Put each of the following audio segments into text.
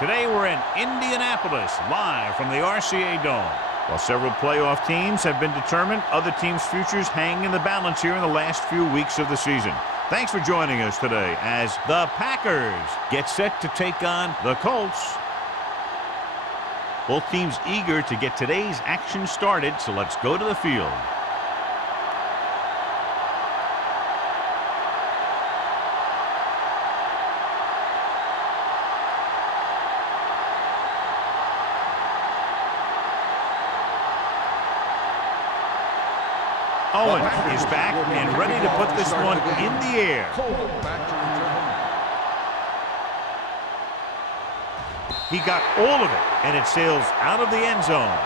Today we're in Indianapolis, live from the RCA Dome. While several playoff teams have been determined, other teams' futures hang in the balance here in the last few weeks of the season. Thanks for joining us today as the Packers get set to take on the Colts. Both teams eager to get today's action started, so let's go to the field. Owen is back and ready to put this one in the air. He got all of it, and it sails out of the end zone.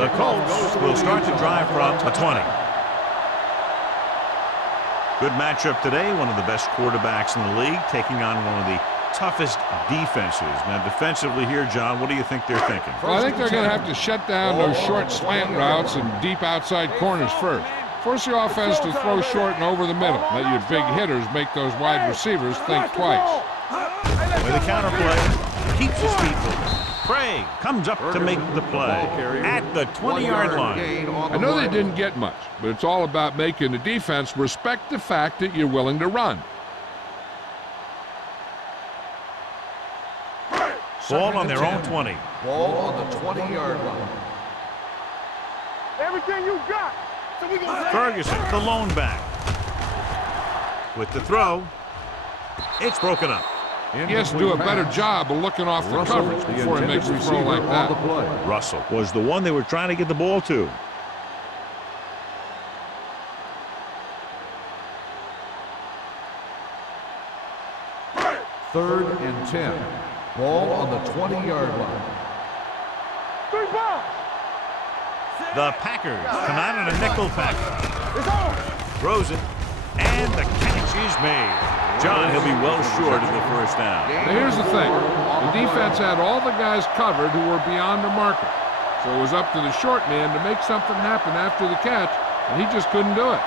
The Colts will start the drive from the 20. Good matchup today. One of the best quarterbacks in the league taking on one of the toughest defenses. Now, defensively here, John, what do you think they're thinking? Well, I think they're going to have to shut down those short slant routes and deep outside corners first. Force the offense to throw short and over the middle. Let your big hitters make those wide receivers think twice. With a counterplay, keeps his feet moving. Craig comes up to make the play at the 20-yard line. I know they didn't get much, but it's all about making the defense respect the fact that you're willing to run. Ball on their own 20. Ball on the 20-yard line. Everything you got. So we gonna Ferguson, the lone back. With the throw, it's broken up. He has to do a better job of looking off the coverage before he makes the throw like that. Russell was the one they were trying to get the ball to. Third and 10. Ball on the 20-yard line. 3 balls. The Packers come out in a nickel package. It's on. Throws it, and the catch is made. John, he'll be well short of the first down. Now here's the thing. The defense had all the guys covered who were beyond the marker. So it was up to the short man to make something happen after the catch, and he just couldn't do it.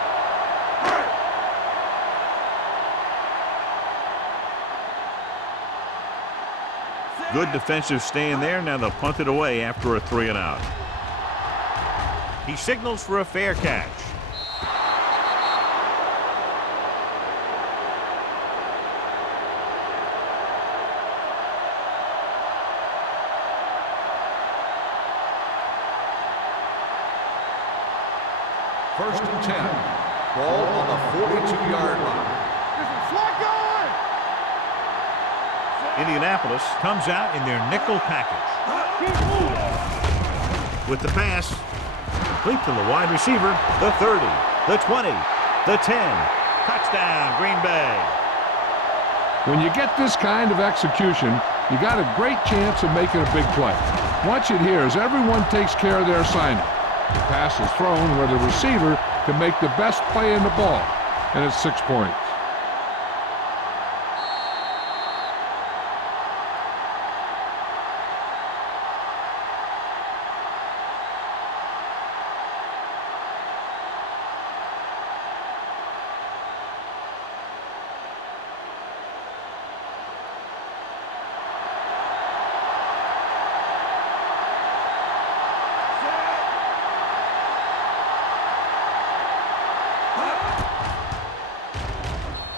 Good defensive stand there. Now they'll punt it away after a 3-and-out. He signals for a fair catch. First and 10. Ball on the 42-yard line. This is slot going. Indianapolis comes out in their nickel package. Keep moving. With the pass, complete to the wide receiver, the 30, the 20, the 10. Touchdown, Green Bay. When you get this kind of execution, you got a great chance of making a big play. Watch it here as everyone takes care of their assignment. The pass is thrown where the receiver can make the best play in the ball, and it's 6 points.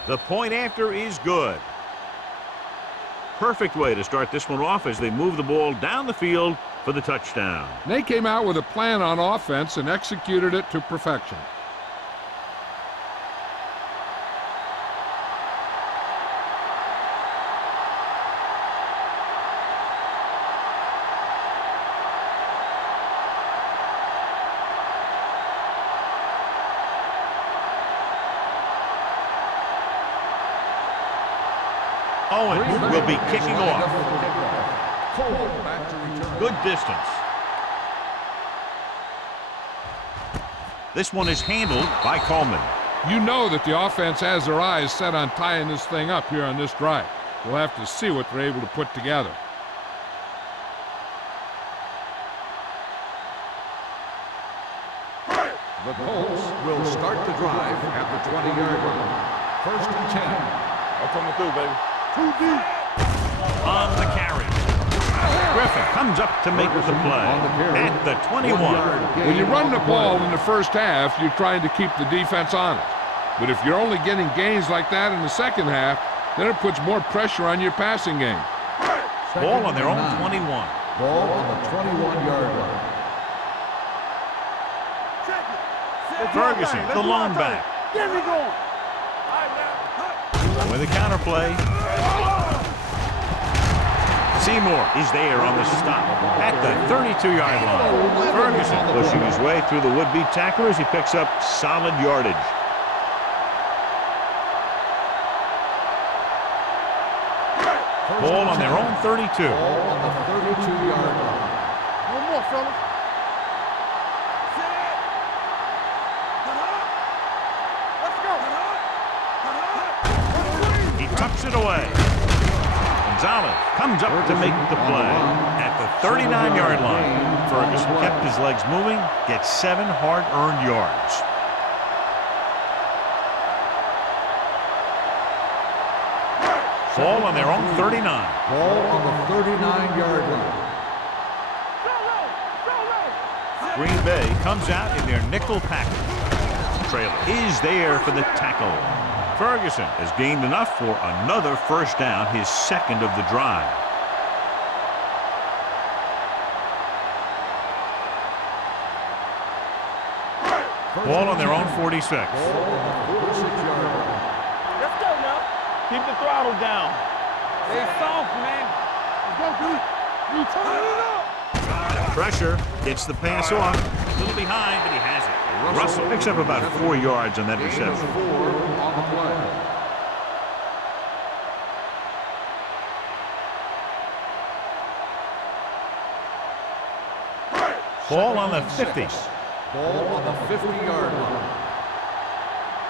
The point after is good. Perfect way to start this one off as they move the ball down the field for the touchdown. They came out with a plan on offense and executed it to perfection. Owen will be kicking off. Good distance. This one is handled by Coleman. You know that the offense has their eyes set on tying this thing up here on this drive. We'll have to see what they're able to put together. The Colts will start the drive at the 20-yard line. First and 10. I'm coming through, baby. Too deep. On the carry. Griffin comes up to make the play at the 21. When you run the ball in the first half, you're trying to keep the defense honest. But if you're only getting gains like that in the second half, then it puts more pressure on your passing game. Ball on their own 21. Ball on the 21-yard line. Ferguson, the lone back. Get me going. With a counter play. Seymour is there on the stop at the 32-yard line. Ferguson pushing his way through the would-be tacklers. He picks up solid yardage. Ball on their own 32. Ball on the 32-yard line. One more, fellas. Let's go. He tucks it away. Gonzalez comes up to make the play at the 39-yard line. Ferguson kept his legs moving, gets 7 hard-earned yards. Ball on their own 39. Ball on the 39-yard line. Green Bay comes out in their nickel package. Trailer is there for the tackle. Ferguson has gained enough for another first down, his second of the drive. Ball on their own 46. Ball on the 46-yard line. Let's go now. Keep the throttle down. Stay soft, man. Let's go, dude. You turn it up. Pressure gets the pass off. A little behind, but he has it. Russell picks up about 4 yards on that reception. 4 on the play. Ball on the 50. Ball on the 50-yard line.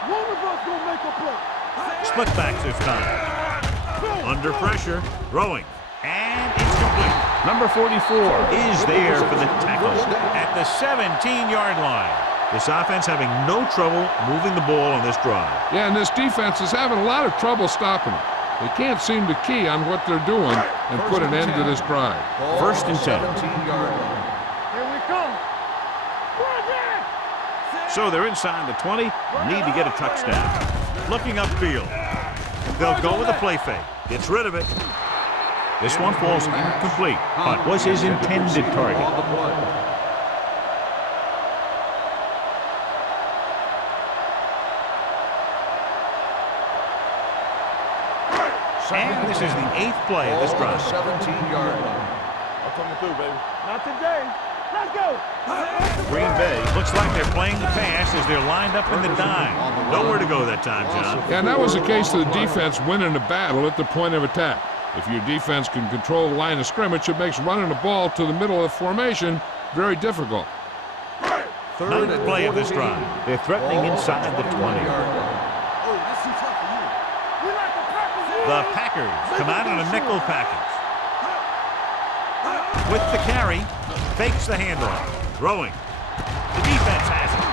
One of us gonna make a play. Split backs this time. Under pressure, throwing, and it's complete. Number 44 is there for the tackle at the 17-yard line. This offense having no trouble moving the ball on this drive. Yeah, and this defense is having a lot of trouble stopping them. They can't seem to key on what they're doing and put an end to this drive. First and 10. 17-yard line. Here we come. So they're inside the 20, need to get a touchdown. Looking upfield. They'll go with a play fake. Gets rid of it. This one falls incomplete, but was his intended target. On the play. And this is the 8th play of this Ball on drive. the 17-yard line. I'm coming through, baby. Not today. Let's go. Green Bay looks like they're playing the pass as they're lined up in the dime. Nowhere to go that time, John. Yeah, and that was the case of the defense winning the battle at the point of attack. If your defense can control the line of scrimmage, it makes running the ball to the middle of the formation very difficult. 9th play of this drive. They're threatening inside the 20. Oh, that's too tough for you. We like the Packers. The Packers come out in a nickel package. With the carry, fakes the handoff. Throwing. The defense has it.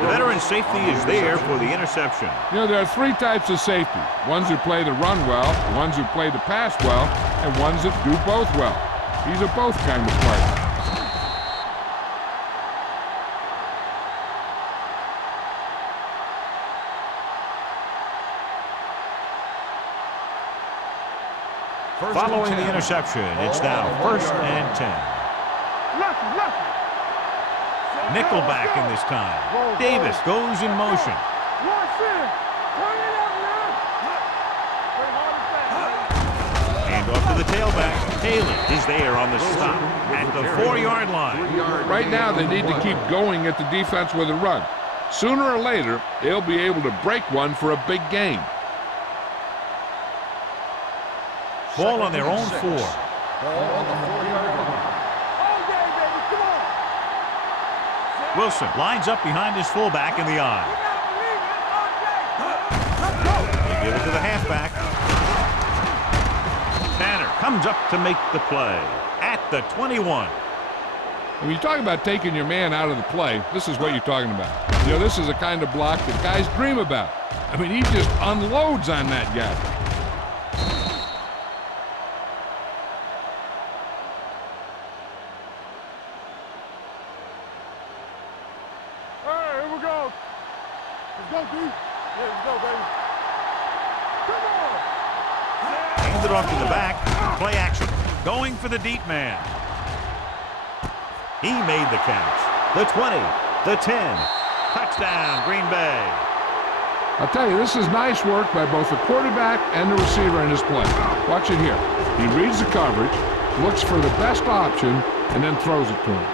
The veteran safety is there for the interception. You know, there are 3 types of safety. Ones who play the run well, ones who play the pass well, and ones that do both well. These are both kind of players. Following the interception, it's now 1st and 10. Lucky. Nickelback in this time. Davis goes in motion. Watch it. Turn it up now. Hand off to the tailback. Taylor is there on the stop at the 4-yard line. Right now, they need to keep going at the defense with a run. Sooner or later, they'll be able to break one for a big gain. Ball on their own 4. Ball on the 4-yard line. All day, baby. Come on. Wilson lines up behind his fullback in the eye. They give it to the halfback. Tanner comes up to make the play at the 21. When you talk about taking your man out of the play, this is what you're talking about. You know, this is the kind of block that guys dream about. I mean, he just unloads on that guy. Let's go, baby. Come on. Hand it off to the back. Play action. Going for the deep man. He made the catch. The 20, the 10. Touchdown, Green Bay. I'll tell you, this is nice work by both the quarterback and the receiver in his play. Watch it here. He reads the coverage, looks for the best option, and then throws it to him.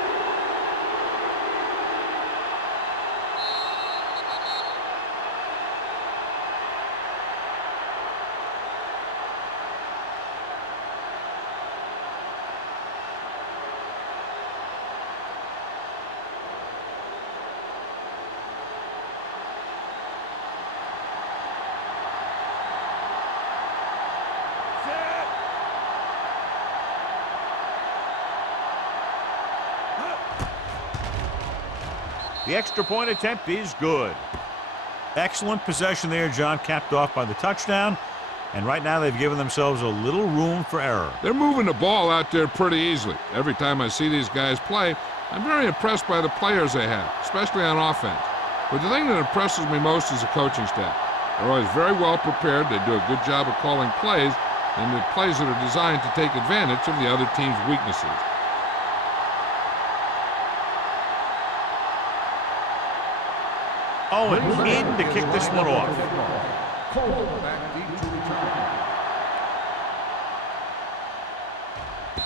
The extra point attempt is good. Excellent possession there, John, capped off by the touchdown. And right now they've given themselves a little room for error. They're moving the ball out there pretty easily. Every time I see these guys play, I'm very impressed by the players they have, especially on offense. But the thing that impresses me most is the coaching staff. They're always very well prepared. They do a good job of calling plays, and the plays that are designed to take advantage of the other team's weaknesses. Owen in to kick this one off.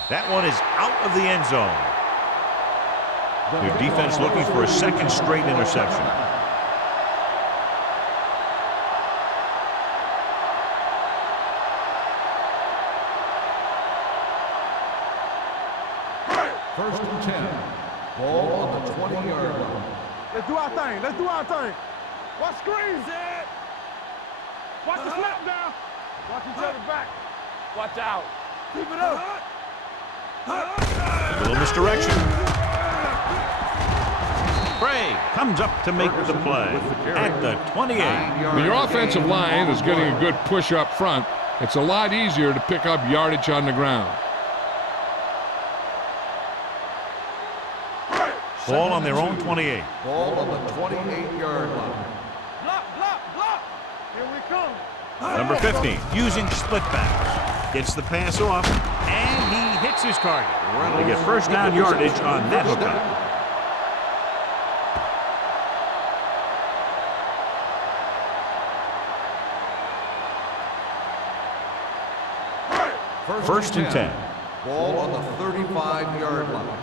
That one is out of the end zone. Their defense looking for a second straight interception. First and 10. Ball on the 20-yard line. Let's do our thing. Let's do our thing. Watch screens, Ed. Watch the slap down. Watch each other back. Watch out. Keep it up. A little misdirection. Craig comes up to make the play at the 28. When your offensive line is getting a good push up front, it's a lot easier to pick up yardage on the ground. Ball on their own 28. Ball on the 28-yard line. Block, block, block. Here we come. Number 50 using split backs. Gets the pass off, and he hits his target. They get first down yardage on that hookup. First and 10. Ball on the 35-yard line.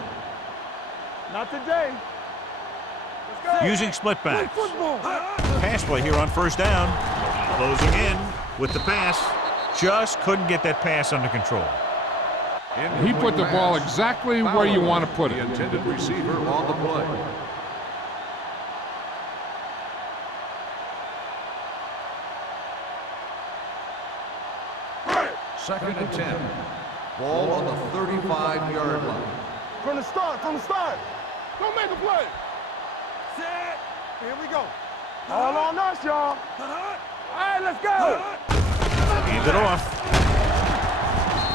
Not today. Let's go. Using split Play backs. football. Pass play here on first down. Closing in with the pass. Just couldn't get that pass under control. He put the ball exactly where you want to put it. The intended receiver on the play. Second and 10. Ball on the 35-yard line. From the start, from the start. Don't make a play. Set. Here we go. All on us, y'all. All right, let's go. Hand it off.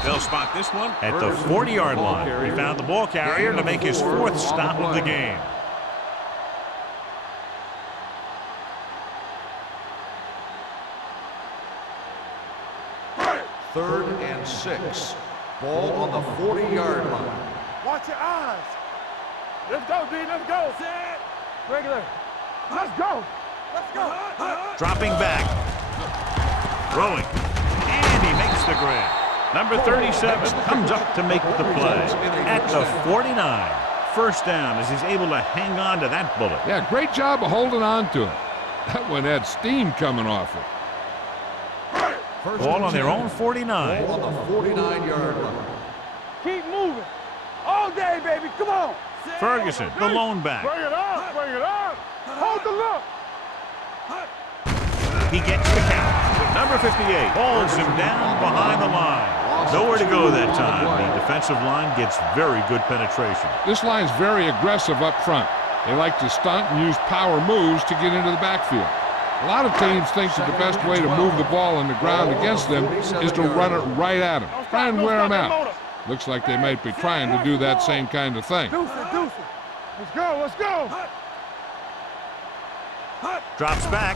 They'll spot this one at the 40-yard line. He found the ball carrier to make his fourth stop of the game. Third and 6. Ball on the 40-yard line. Watch your eyes. Let's go, D. Let's go. Set. Regular. Let's go. Let's go. Dropping back. Throwing. And he makes the grab. Number 37 comes up to make the play at the 49. First down as he's able to hang on to that bullet. Yeah, great job of holding on to it. That one had steam coming off it. Ball on their own 49. Ball on the 49-yard line. Keep moving. All day, baby. Come on. Ferguson, the lone back. Bring it up. Bring it up. Hold the look. He gets the count. Number 58 holds him down behind the line. Nowhere to go that time. The defensive line gets very good penetration. This line's very aggressive up front. They like to stunt and use power moves to get into the backfield. A lot of teams think that the best way to move the ball on the ground against them is to run it right at them. Try and wear them out. Looks like they might be trying to do that same kind of thing. Deuce it, deuce it. Let's go, let's go. Drops back.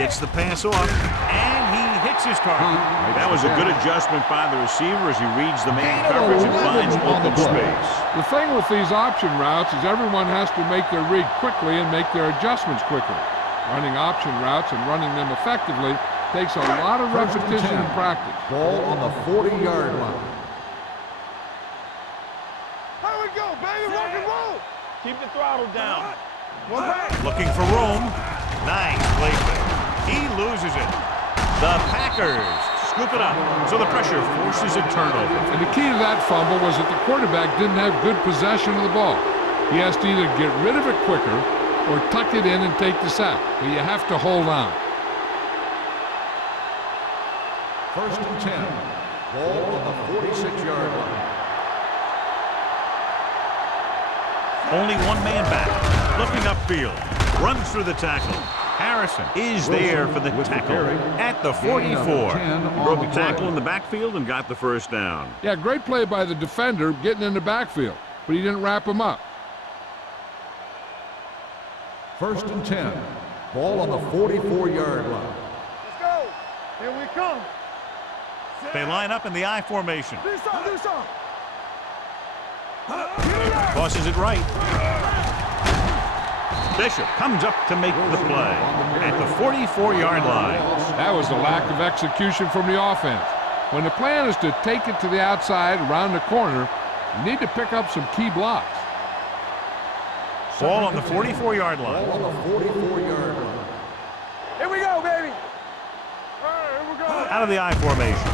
Gets the pass off, and he hits his target. That was a good adjustment by the receiver as he reads the man coverage and finds open space. The thing with these option routes is everyone has to make their read quickly and make their adjustments quickly. Running option routes and running them effectively takes a lot of repetition and practice. Ball on the 40-yard line. Here we go, baby. Rock and roll. Keep the throttle down. One back. Looking for room. Nice play fake. He loses it. The Packers scoop it up, so the pressure forces a turnover. And the key to that fumble was that the quarterback didn't have good possession of the ball. He has to either get rid of it quicker or tuck it in and take the sack. But you have to hold on. First and 10. Ball on the 46-yard line. Only one man back. Looking upfield. Runs through the tackle. Harrison is there for the tackle at the 44. Broke a tackle in the backfield and got the first down. Yeah, great play by the defender getting in the backfield, but he didn't wrap him up. First and 10. Ball on the 44-yard line. Let's go. Here we come. They line up in the I formation. Do some. Tosses it right. Bishop comes up to make the play at the 44-yard line. That was a lack of execution from the offense. When the plan is to take it to the outside, around the corner, you need to pick up some key blocks. Ball on the 44-yard line. Ball on the 44-yard line. Here we go, baby. All right, here we go. Out of the I formation.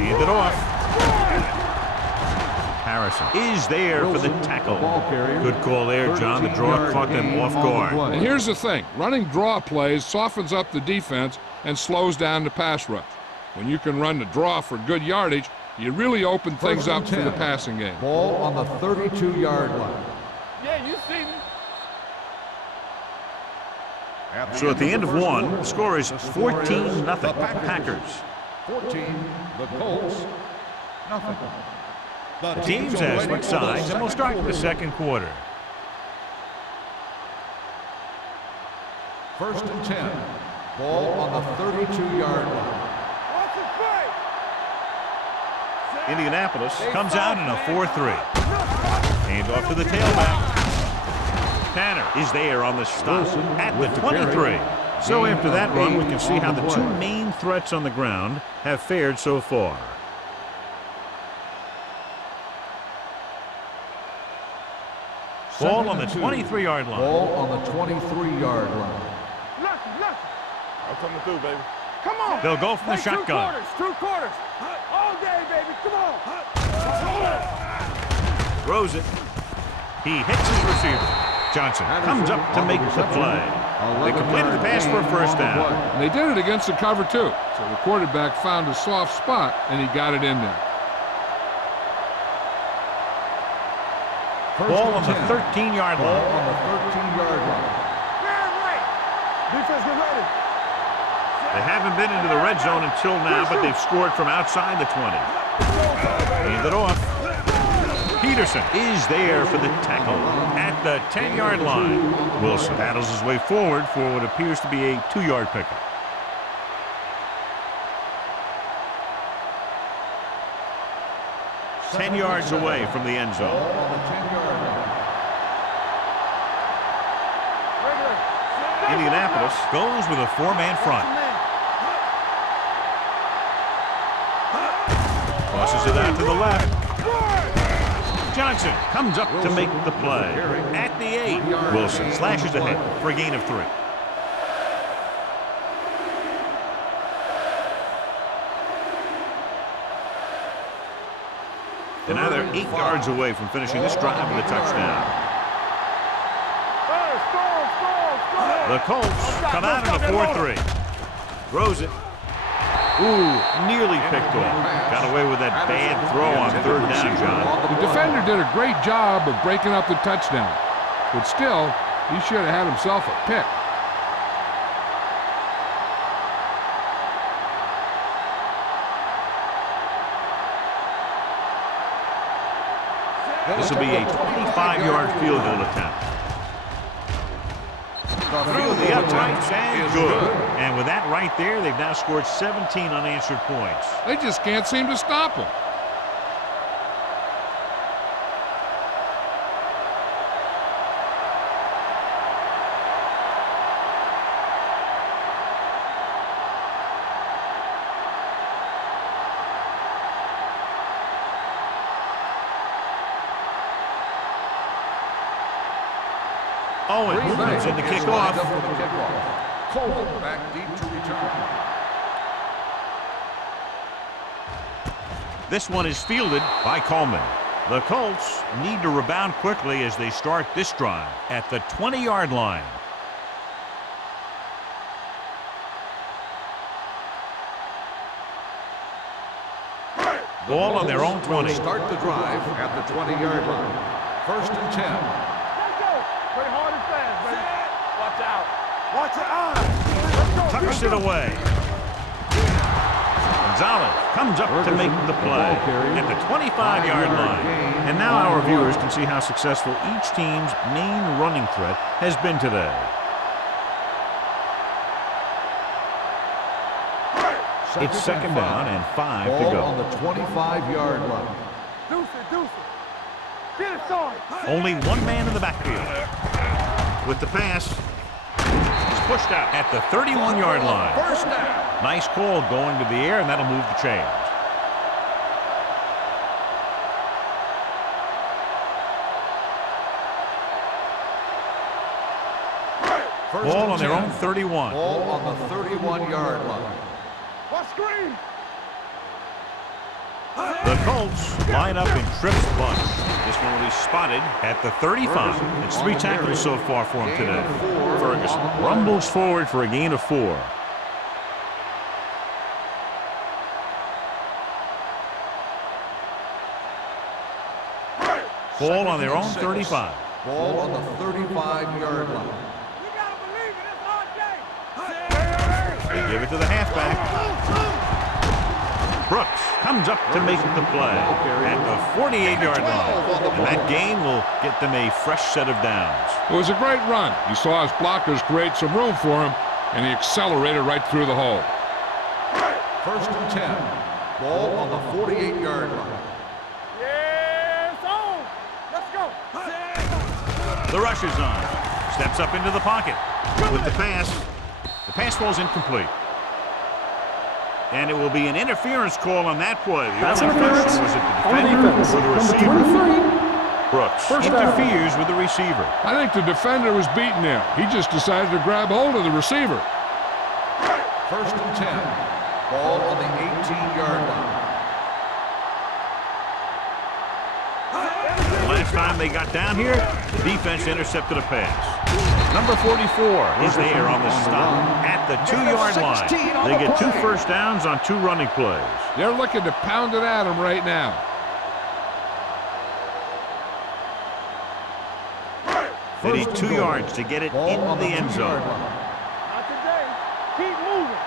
Hand it off. Harrison is there for the tackle. Good call there, John. The draw caught them off guard. And here's the thing. Running draw plays softens up the defense and slows down the pass rush. When you can run the draw for good yardage, you really open things up for the passing game. Ball on the 32-yard line. Yeah, you see me. So at the end of one, the score is 14-0 Packers. 14, the Colts, nothing. The teams have switched sides, and we'll start the second quarter. First and 10. Ball on the 32-yard line. Watch it play. Indianapolis comes out in a 4-3. Hand off to the tailback. Tanner is there on the stop at the 23. So after that run, we can see how the two main threats on the ground have fared so far. Ball on the 23-yard line. Ball on the 23-yard line. Lucky. I'm coming through, baby. Come on. They'll go from the shotgun. Two quarters. All day, baby. Come on. Throws it. He hits his receiver. Johnson comes up to make the play. They completed the pass for a first down. And they did it against the cover, too. So the quarterback found a soft spot, and he got it in there. Ball on the 13-yard line. Ball on the 13-yard line. Right. Defense, get ready. They haven't been into the red zone until now, but they've scored from outside the 20. Hand it off. Peterson is there for the tackle at the 10-yard line. Wilson battles his way forward for what appears to be a 2-yard pickup. Ten yards away from the end zone. Ball on the 10-yard line. Indianapolis goes with a 4-man front. Tosses it out to the left. Johnson comes up to make the play at the 8. Wilson slashes ahead for a gain of 3. And now they're 8 yards away from finishing this drive with a touchdown. The Colts come out in a 4-3. Throws it. Ooh, nearly picked off. Got away with that bad throw on 3rd down, John. The defender did a great job of breaking up the touchdown. But still, he should have had himself a pick. This will be a 25-yard field goal attempt. Through the uprights and good. And with that right there, they've now scored 17 unanswered points. They just can't seem to stop them. Owen comes in to kick off. Cole back deep to return. This one is fielded by Coleman. The Colts need to rebound quickly as they start this drive at the 20-yard line. Ball on their own 20. Start the drive at the 20-yard line. 1st and 10. Let's go. Play hard and fast, baby. Watch out. Watch your eyes. Let's go. Tucks it away. Gonzalez comes up to make the play at the 25-yard line. And now our viewers can see how successful each team's main running threat has been today. It's 2nd down and 5 to go. On the 25-yard line. Deuce it. Get it started. Only one man in the backfield. With the pass, he's pushed out at the 31-yard line. 1st down. Nice call going to the air, and that'll move the chains. Ball on their own 31. Ball on the 31-yard line. What screen? The Colts line up in trips bunch. This one will be spotted at the 35. It's 3 tackles so far for him today. Ferguson rumbles forward for a gain of 4. Ball on their own 35. Ball on the 35-yard line. We gotta believe it. It's our day. They give it to the halfback. Brooks comes up to make the play at the 48-yard line. And that gain will get them a fresh set of downs. It was a great run. He saw his blockers create some room for him, and he accelerated right through the hole. 1st and 10. Ball on the 48-yard line. Yes, on. Let's go. The rush is on. Steps up into the pocket with the pass. The pass falls incomplete. And it will be an interference call on that play. The Pass only interference question was it the on the defender defense. or the Number receiver? 23. Brooks First down. interferes with the receiver. I think the defender was beaten there. He just decided to grab hold of the receiver. 1st and 10. Ball on the 18-yard line. The last time they got down here, the defense intercepted a pass. Number 44 is there on the stop at the 2-yard line. They get 2 first downs on 2 running plays. They're looking to pound it at him right now. They need 2 yards to get it Ball in on the end zone. 2-yard line. Not today. Keep moving.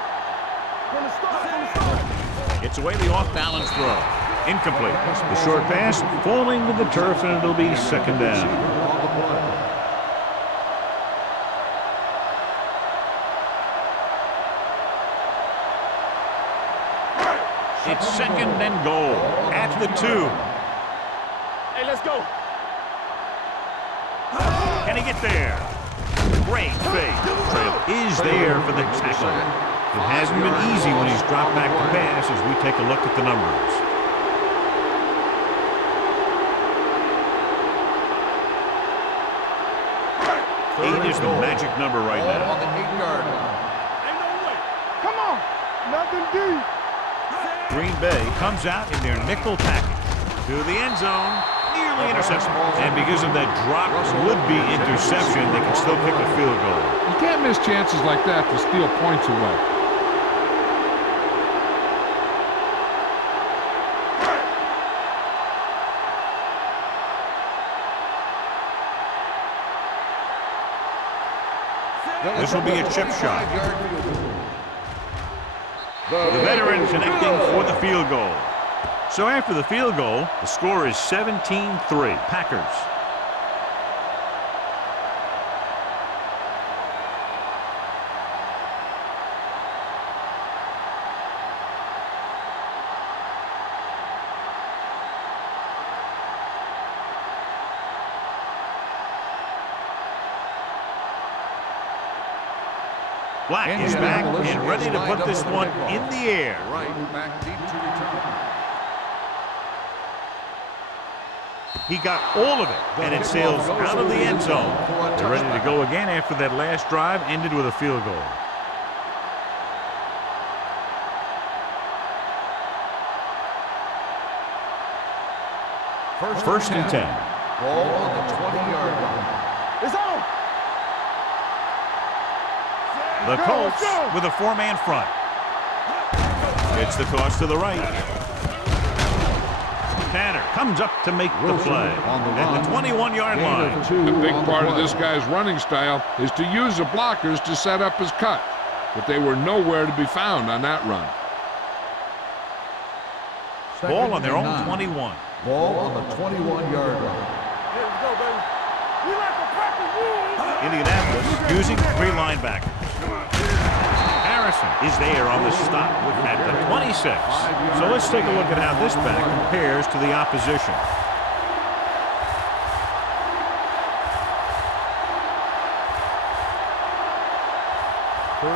From the start. Gets away the off-balance throw. Incomplete. The short pass falling to the turf, and it'll be 2nd down. On the play. It's 2nd and goal at the 2. Hey, let's go. Can he get there? Great fake. Trail is there for the tackle. It hasn't been easy when he's dropped back to pass as we take a look at the numbers. 8 is the magic number right Ball now. on the 8-yard line. Ain't no way. Come on. Nothing deep. Green Bay comes out in their nickel package to the end zone, nearly interception. And because of that drop would-be interception, they can still kick a field goal. You can't miss chances like that to steal points away. This will be a chip shot. 5-yard field goal. The veteran connecting for the field goal. So after the field goal, the score is 17-3, Packers. Black is back and ready to put this one in the air. Right back deep to return. He got all of it, and it sails out of the end zone. They're ready to go again after that last drive ended with a field goal. First and 10. Ball on the 20-yard line. It's on. The Colts with a four-man front. It's the toss to the right. Tanner comes up to make the play at the 21-yard line. A big part of this guy's running style is to use the blockers to set up his cut, but they were nowhere to be found on that run. Ball on their own 21. Ball on the 21-yard line. Here we go, baby. We like to practice rules. Indianapolis using three linebackers. Harrison is there on the stop at the 26. So let's take a look at how this back compares to the opposition.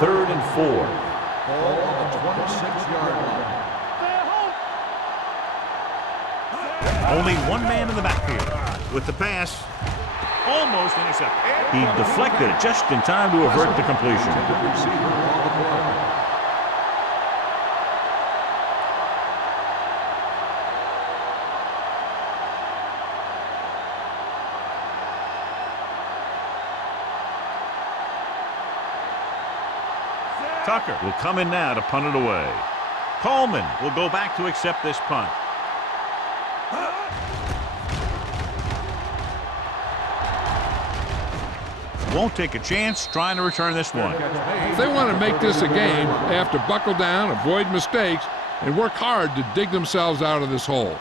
Third and 4. Ball on the 26-yard line. Only one man in the backfield. With the pass, almost intercepted. He deflected it just in time to avert the completion. Receiver on the play. Tucker will come in now to punt it away. Coleman will go back to accept this punt. Won't take a chance trying to return this one. If they want to make this a game, they have to buckle down, avoid mistakes, and work hard to dig themselves out of this hole.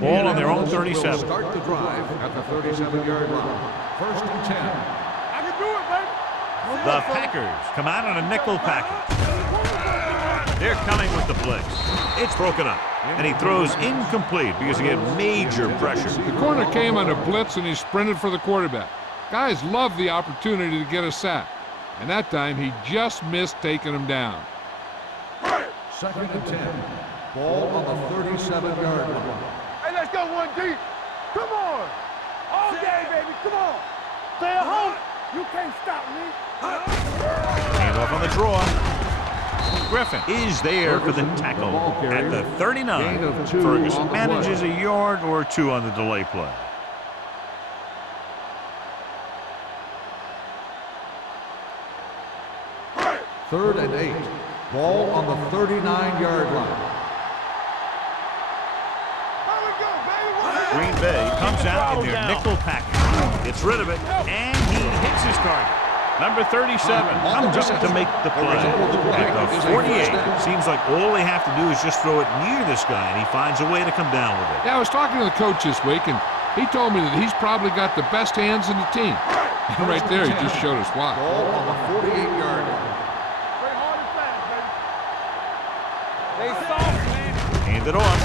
Ball on their own 37. Start the drive at the 37-yard line. First and 10. I can do it, baby. The Packers come out on a nickel package. They're coming with the blitz. It's broken up, and he throws incomplete because he had major pressure. The corner came on a blitz, and he sprinted for the quarterback. Guys love the opportunity to get a sack, and that time he just missed taking him down. Second and 10. Ball on the 37-yard line. Hey, let's go one deep. Come on. All day, baby. Come on. Stay at home. You can't stop me. Hand off on the draw. Griffin is there for the tackle at the 39. Ferguson manages a yard or two on the delay play. Third and 8. Ball on the 39-yard line. Green Bay comes out in their nickel package. Gets rid of it, and he hits his target. Number 37 comes up to make the play. At the 48, seems like all they have to do is just throw it near this guy, and he finds a way to come down with it. Yeah, I was talking to the coach this week, and he told me that he's probably got the best hands in the team. And right there, he just showed us why. Ball on the 48-yard line. Play hard and fast, baby. They soft, man. Hand it off.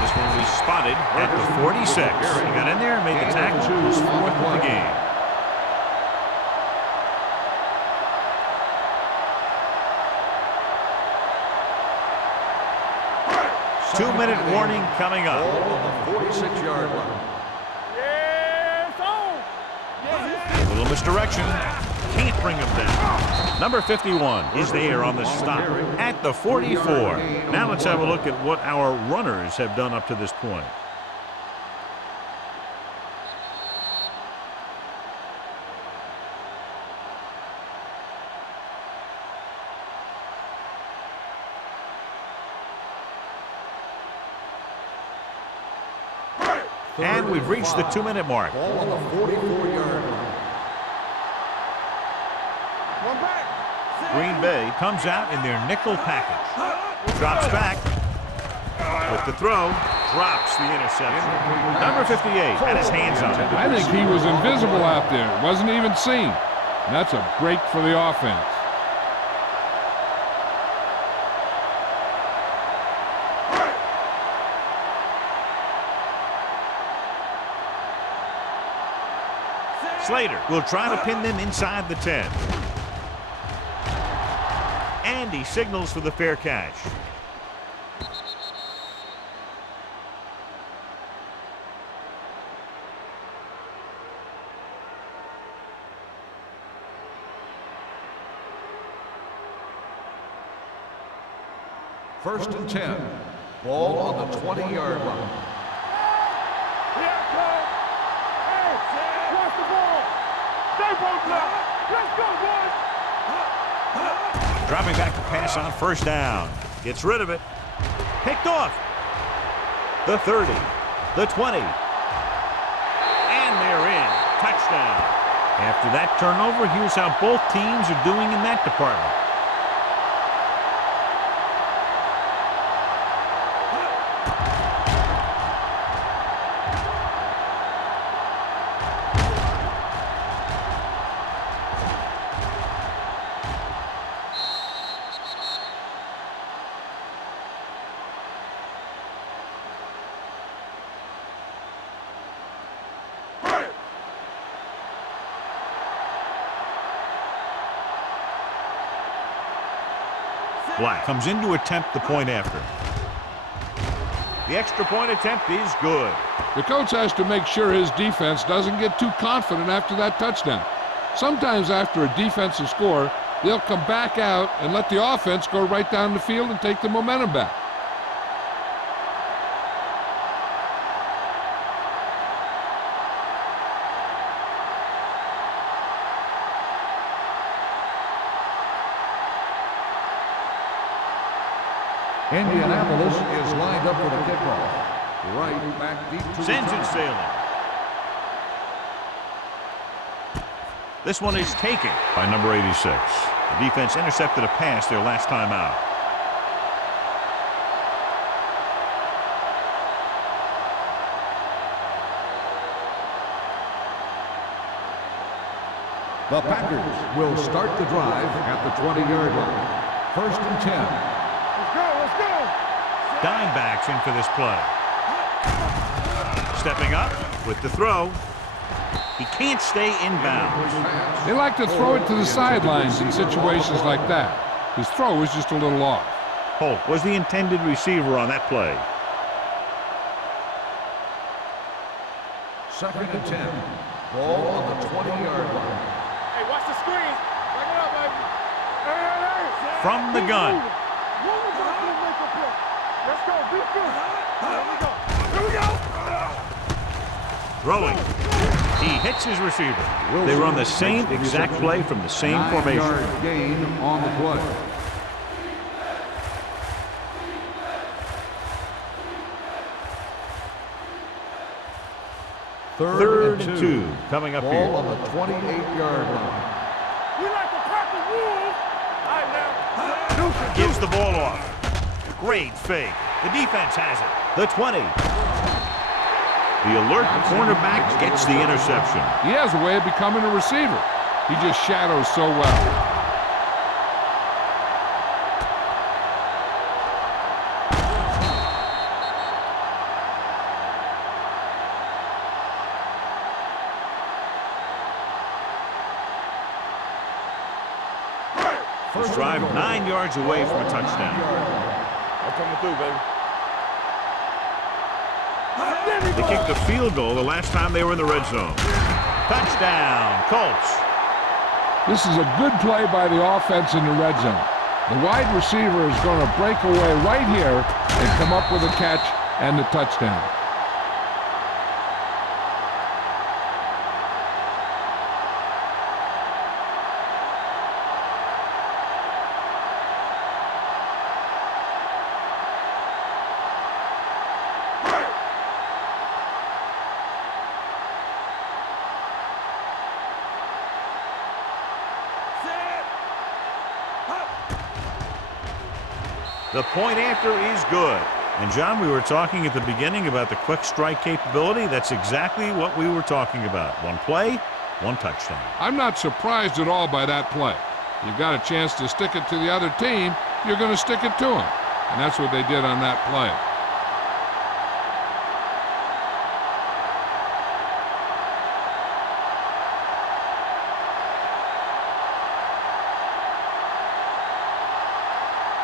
This one was spotted at the 46. He got in there and made the tackle. His fourth of the game. Two-minute warning coming up. Ball on the 46-yard line. Yeah, it's on. Yeah, A little misdirection. Can't bring him down. Number 51 is there on the stop at the 44. Now let's have a look at what our runners have done up to this point. And we've reached the 2-minute mark. Ball on the 44-yard line. one back. Green Bay comes out in their nickel package. Drops back. With the throw, drops the interception. Number 58 had his hands on it. I think he was invisible out there. Wasn't even seen. And that's a break for the offense. Slater will try to pin them inside the 10. And he signals for the fair catch. First and 10. Ball on the 20-yard line. Here it comes. Hey, watch the ball. Stay both left. Let's go, boys. Dropping back to pass on first down. Gets rid of it. Picked off. The 30. The 20. And they're in. Touchdown. After that turnover, here's how both teams are doing in that department. Black comes in to attempt the point after. The extra point attempt is good. The coach has to make sure his defense doesn't get too confident after that touchdown. Sometimes after a defensive score, they'll come back out and let the offense go right down the field and take the momentum back. Indianapolis is lined up for the kickoff. Right back deep to Sends it sailing. This one is taken by number 86. The defense intercepted a pass their last time out. The Packers will start the drive at the 20-yard line. First and 10. Let's go, let's go. Dime backs in for this play. Stepping up with the throw. He can't stay inbounds. They like to throw it to the sidelines in situations like that. His throw was just a little off. Holt was the intended receiver on that play. Second and 10. Ball on the 20-yard line. Hey, watch the screen. Back it up, baby. Hey. From the gun. Let's go, defense. Here we go. Here we go. Throwing. He hits his receiver. They run the same exact play from the same formation. 9-yard gain on the play. Third and two coming up Ball here. on the 28-yard line. We like to crack the wolves. All right, now. Gives the ball off. Great fake. The defense has it. The 20. The alert cornerback gets the interception. He has a way of becoming a receiver. He just shadows so well. This drive 9 yards away from a touchdown. I'm coming through, baby. They kicked a field goal the last time they were in the red zone. Touchdown, Colts. This is a good play by the offense in the red zone. The wide receiver is going to break away right here and come up with a catch and the touchdown. The point after is good. And, John, we were talking at the beginning about the quick strike capability. That's exactly what we were talking about. One play, one touchdown. I'm not surprised at all by that play. You've got a chance to stick it to the other team, you're going to stick it to them. And that's what they did on that play.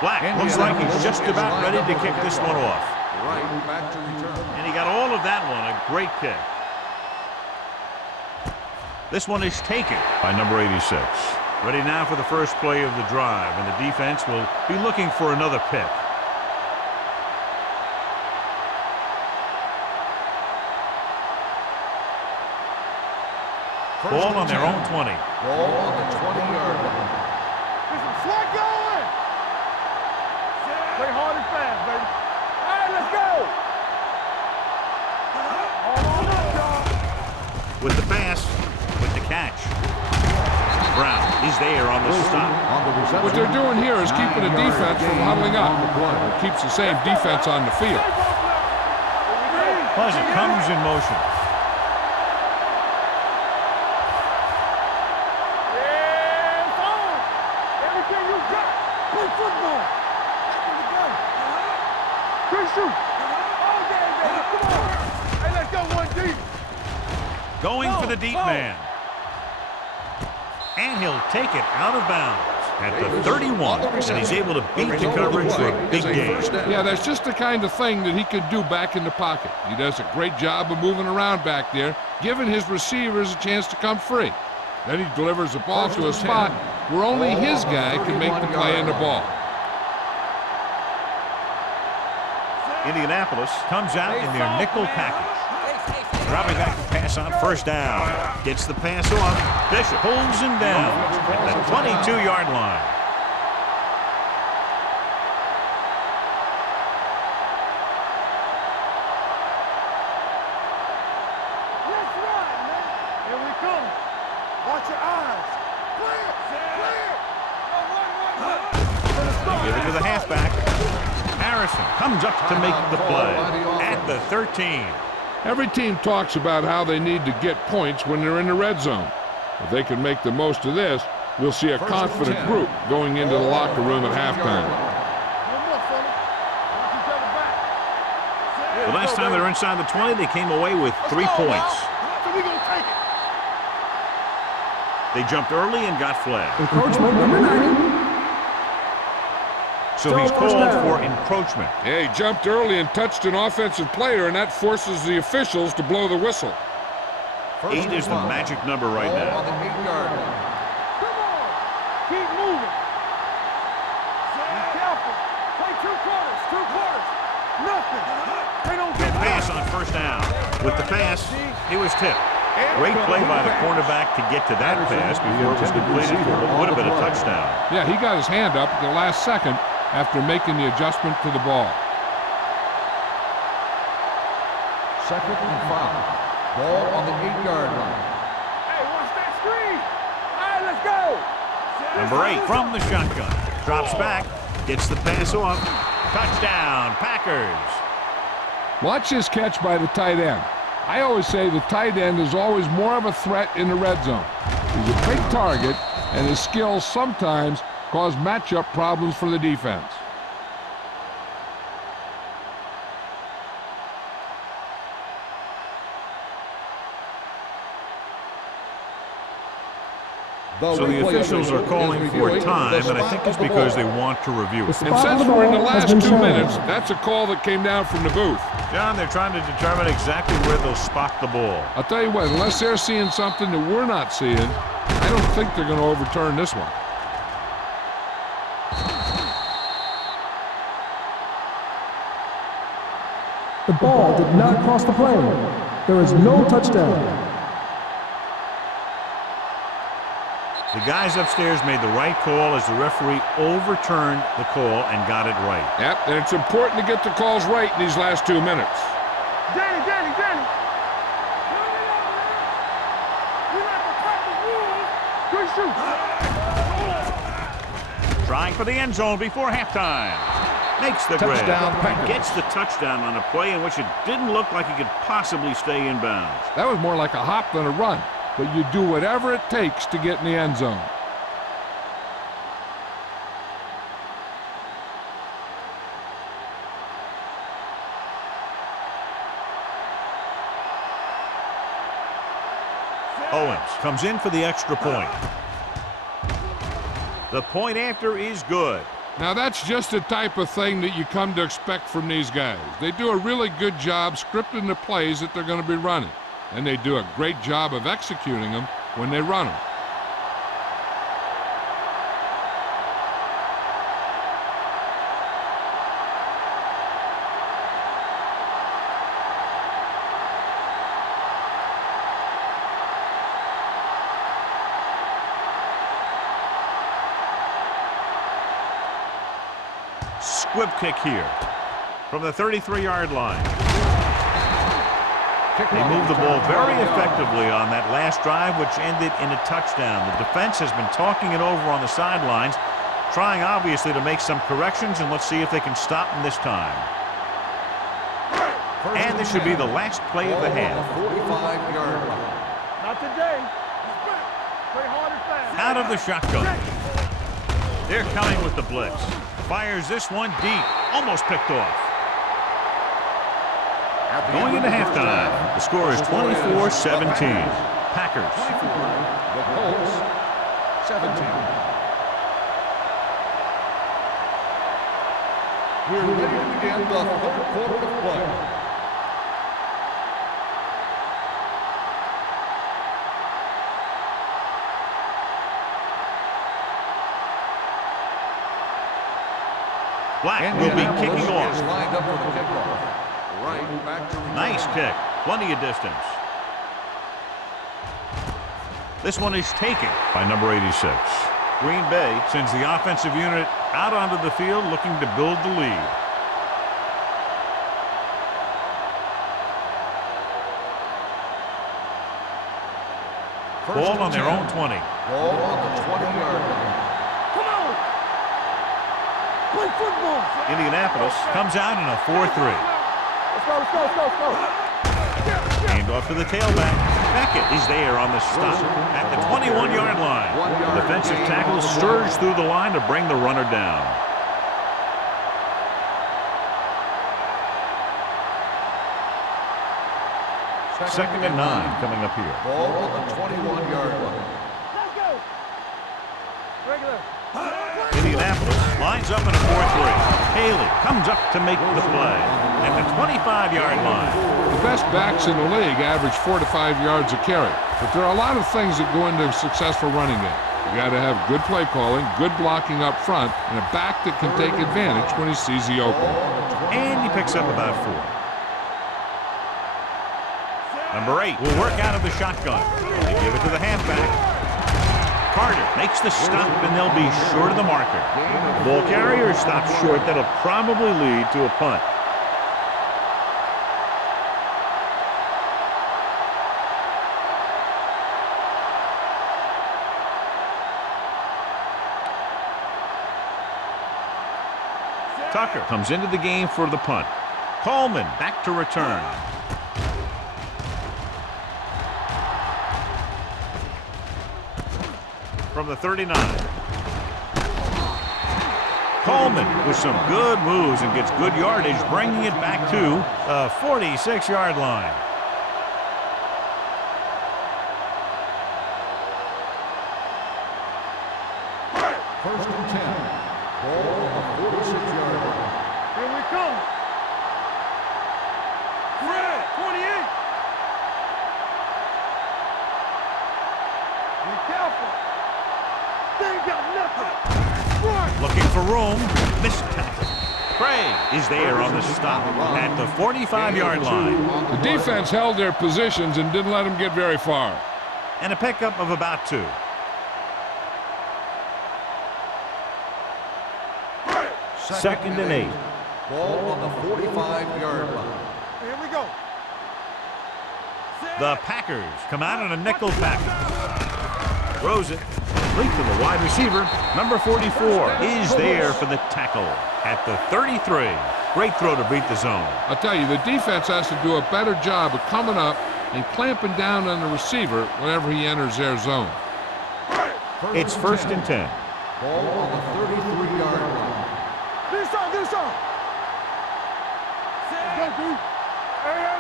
Black looks like he's just about ready to kick this one off. Right back to return. And he got all of that one. A great kick. This one is taken by number 86. Ready now for the first play of the drive, and the defense will be looking for another pick. Ball on their own 20. Ball on the 20-yard line. Get some slack going. Play hard and fast, baby. All right, let's go. All on up, y'all. With the pass, with the catch. Brown is there on the stop. What they're doing here is keeping the defense from huddling up. It keeps the same defense on the field. Pleasant comes in motion. Going for the deep man. And he'll take it out of bounds at the 31. And he's able to beat the coverage for a big gain. Yeah, that's just the kind of thing that he can do back in the pocket. He does a great job of moving around back there, giving his receivers a chance to come free. Then he delivers the ball to a spot where only his guy can make the play on the ball. Indianapolis comes out in their nickel package. Dropping back to pass on first down. Gets the pass off. Bishop pulls him down at the 22-yard line. Let's run, man. Here we come. Watch your eyes. Clear. Give it to the halfback. Harrison comes up to make the play at the 13. Every team talks about how they need to get points when they're in the red zone. If they can make the most of this, we'll see a confident group going into the locker room at halftime. The last time they were inside the 20, they came away with 3 points. They jumped early and got flagged. Encroachment number 90. So he's called for encroachment. Yeah, he jumped early and touched an offensive player, and that forces the officials to blow the whistle. 8 is the magic number right now. On the 8-yard line. Come on. Keep moving. Be careful. Play 2 quarters. 2 quarters. Nothing. They don't get Pass on first down. With the pass, he was tipped. Great play by the cornerback to get to that pass before it was completed for what would have been a touchdown. Yeah, he got his hand up at the last second after making the adjustment to the ball. 2nd and 5. Ball on the 8-yard line. Hey, watch that screen. All right, let's go. Number 8 from the shotgun. Drops back. Gets the pass off. Touchdown, Packers. Watch this catch by the tight end. I always say the tight end is always more of a threat in the red zone. He's a big target, and his skills sometimes cause matchup problems for the defense. So the officials are calling for time, and I think it's because they want to review it. And since we're in the last 2 minutes, that's a call that came down from the booth. John, they're trying to determine exactly where they'll spot the ball. I'll tell you what, unless they're seeing something that we're not seeing, I don't think they're going to overturn this one. The ball did not cross the plane. There is no touchdown. The guys upstairs made the right call as the referee overturned the call and got it right. Yep, and it's important to get the calls right in these last 2 minutes. Danny. We like to practice rules. Good shoot. Trying for the end zone before halftime. Makes the grab. Touchdown. Gets the touchdown on a play in which it didn't look like he could possibly stay in bounds. That was more like a hop than a run, but you do whatever it takes to get in the end zone. Owens comes in for the extra point. The point after is good. Now that's just the type of thing that you come to expect from these guys. They do a really good job scripting the plays that they're going to be running, and they do a great job of executing them when they run them. Squib kick here from the 33-yard line. They moved the ball very effectively on that last drive, which ended in a touchdown. The defense has been talking it over on the sidelines, trying obviously to make some corrections, and let's see if they can stop them this time. And this should be the last play of the half. 45-yard line. Not today. Play hard and fast. Out of the shotgun. They're coming with the blitz. Fires this one deep. Almost picked off. Going into halftime, the score is 24-17. Packers. The Colts, 17. We're ready to begin the third quarter of play. Black will be kicking off. Lined up for the kickoff. Right back to Nice kick. Plenty of distance. This one is taken by number 86. Green Bay sends the offensive unit out onto the field looking to build the lead. Ball on their own 20. Ball on the 20-yard line. Come on. Play football. Indianapolis comes out in a 4-3. Let's go, let's go, let's go, let's go. Hand off to the tailback. Beckett is there on the stop at the 21-yard line. The defensive tackle surged through the line to bring the runner down. Second and 9 coming up here. Ball on the 21-yard line. Let's go. Regular. Indianapolis lines up in a 4-3. Haley comes up to make the play at the 25-yard line. The best backs in the league average 4 to 5 yards a carry, but there are a lot of things that go into a successful running game. You got to have good play calling, good blocking up front, and a back that can take advantage when he sees the opening. And he picks up about 4. Number 8 will work out of the shotgun. They give it to the halfback. Carter makes the stop, and they'll be short of the marker. The ball carrier stops short. That'll probably lead to a punt. Tucker comes into the game for the punt. Coleman back to return. From the 39. Coleman with some good moves and gets good yardage, bringing it back to the 46-yard line. First and 10. Ball on the 46-yard line. Here we come. Fred, 28. Be careful. They ain't got nothing. Run. Looking for room. Missed tackle. Craig is there on the stop at the 45-yard line. The defense held their positions and didn't let them get very far. And a pickup of about 2. Second and 8. Ball on the 45-yard line. Here we go. The Packers come out in a nickel package. Throws it. Complete to the wide receiver. Number 44 is there for the tackle at the 33. Great throw to beat the zone. I'll tell you, the defense has to do a better job of coming up and clamping down on the receiver whenever he enters their zone. It's first and 10. Ball on the 33-yard line. Get us on, get us on. Let's go, dude. Hey.